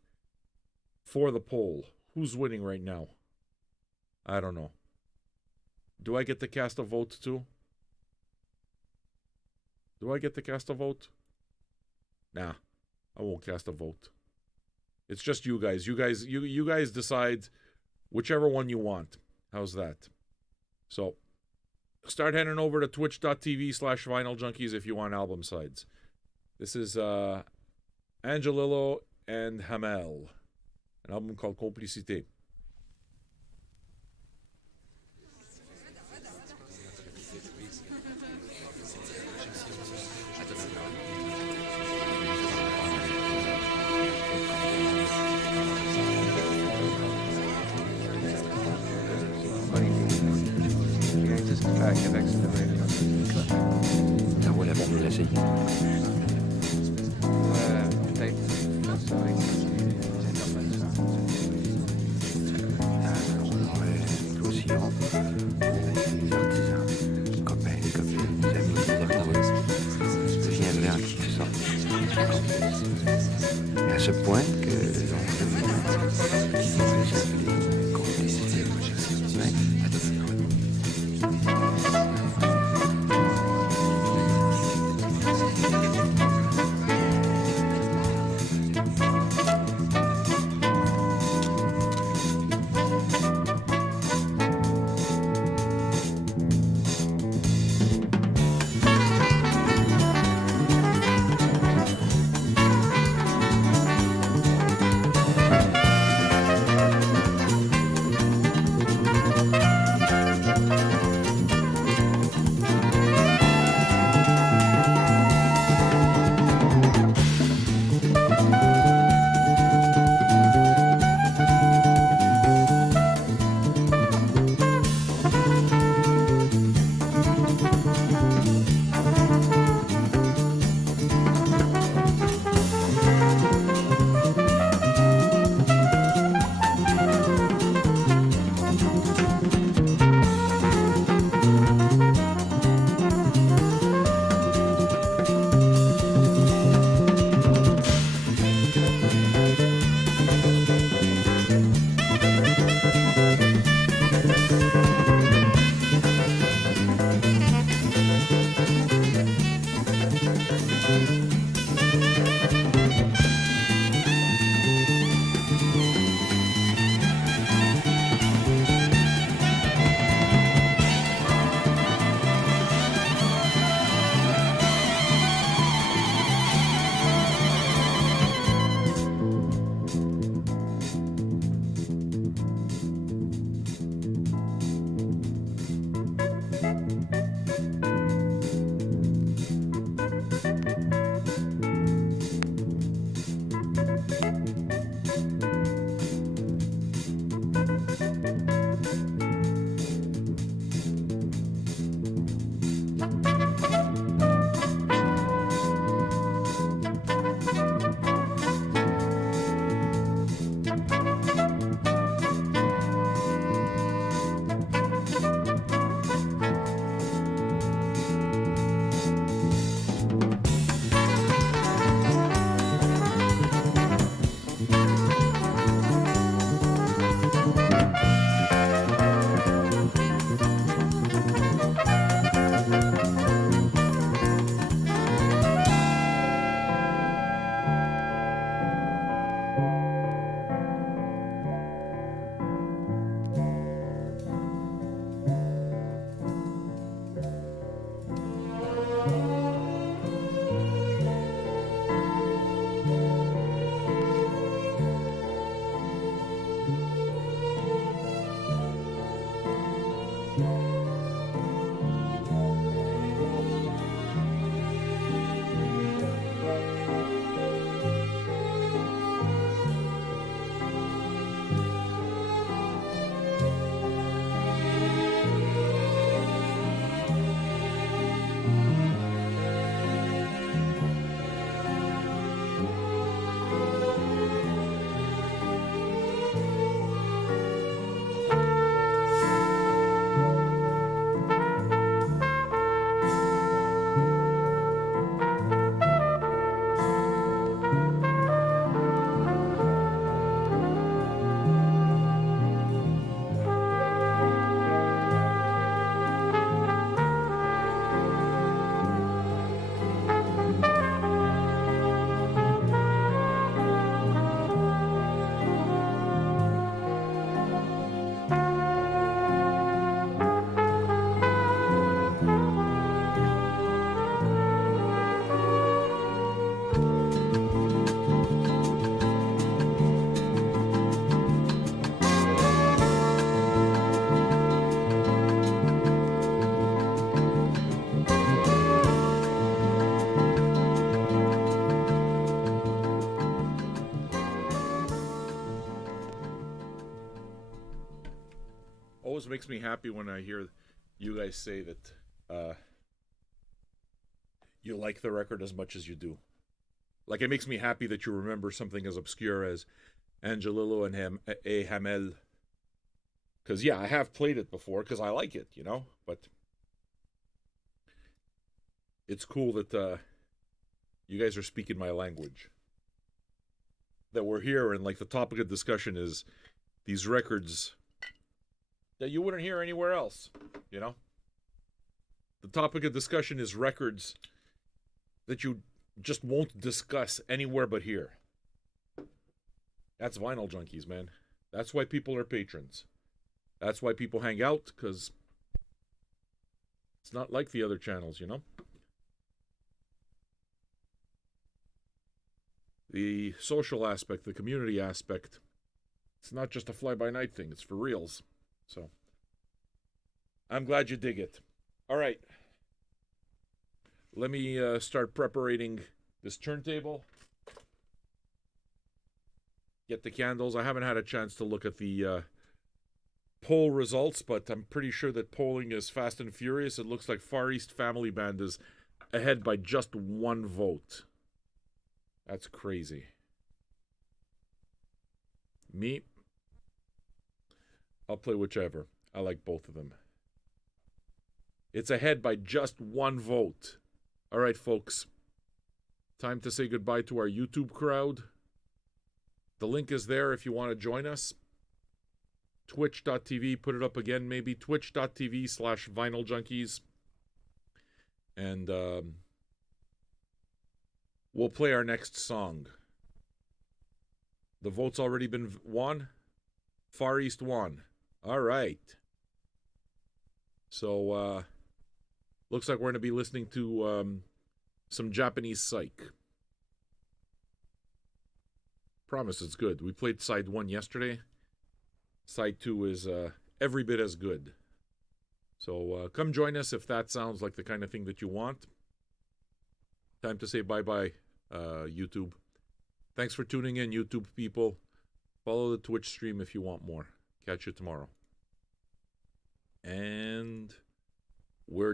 for the poll. Who's winning right now? I don't know. Do I get to cast a vote too? Do I get to cast a vote? Nah, I won't cast a vote. It's just you guys. You guys decide whichever one you want. How's that? So, start heading over to twitch.tv/Vinyl Junkies if you want album sides. This is Angelillo and Hamel, an album called Complicité. Ça vaut la peine de l'essayer. Peut-être. Ça va être Nous aussi, des artisans, des copains, des copines, des amis, des amoureux. Je deviendrai en quelque sorte complice. Et à ce point que l'on peut s'appeler complicité. makes me happy when I hear you guys say that you like the record as much as you do. Like, it makes me happy that you remember something as obscure as Angelillo and Hamel. Because, yeah, I have played it before because I like it, you know? But it's cool that you guys are speaking my language. That we're here, and, like, the topic of discussion is these records that you wouldn't hear anywhere else, you know? The topic of discussion is records that you just won't discuss anywhere but here. That's Vinyl Junkies, man. That's why people are patrons. That's why people hang out, because it's not like the other channels, you know? The social aspect, the community aspect, it's not just a fly-by-night thing. It's for reals. So, I'm glad you dig it. All right. Let me start preparating this turntable. Get the candles. I haven't had a chance to look at the poll results, but I'm pretty sure that polling is fast and furious. It looks like Far East Family Band is ahead by just 1 vote. That's crazy. Me, I'll play whichever. I like both of them. It's ahead by just 1 vote. All right, folks. Time to say goodbye to our YouTube crowd. The link is there if you want to join us. Twitch.tv, put it up again maybe. Twitch.tv/VinylJunkies. And we'll play our next song. The vote's already been won. Far East won. All right. So, looks like we're going to be listening to some Japanese psych. Promise it's good. We played side 1 yesterday. Side 2 is every bit as good. So come join us if that sounds like the kind of thing that you want. Time to say bye-bye, YouTube. Thanks for tuning in, YouTube people. Follow the Twitch stream if you want more. Catch you tomorrow. And we're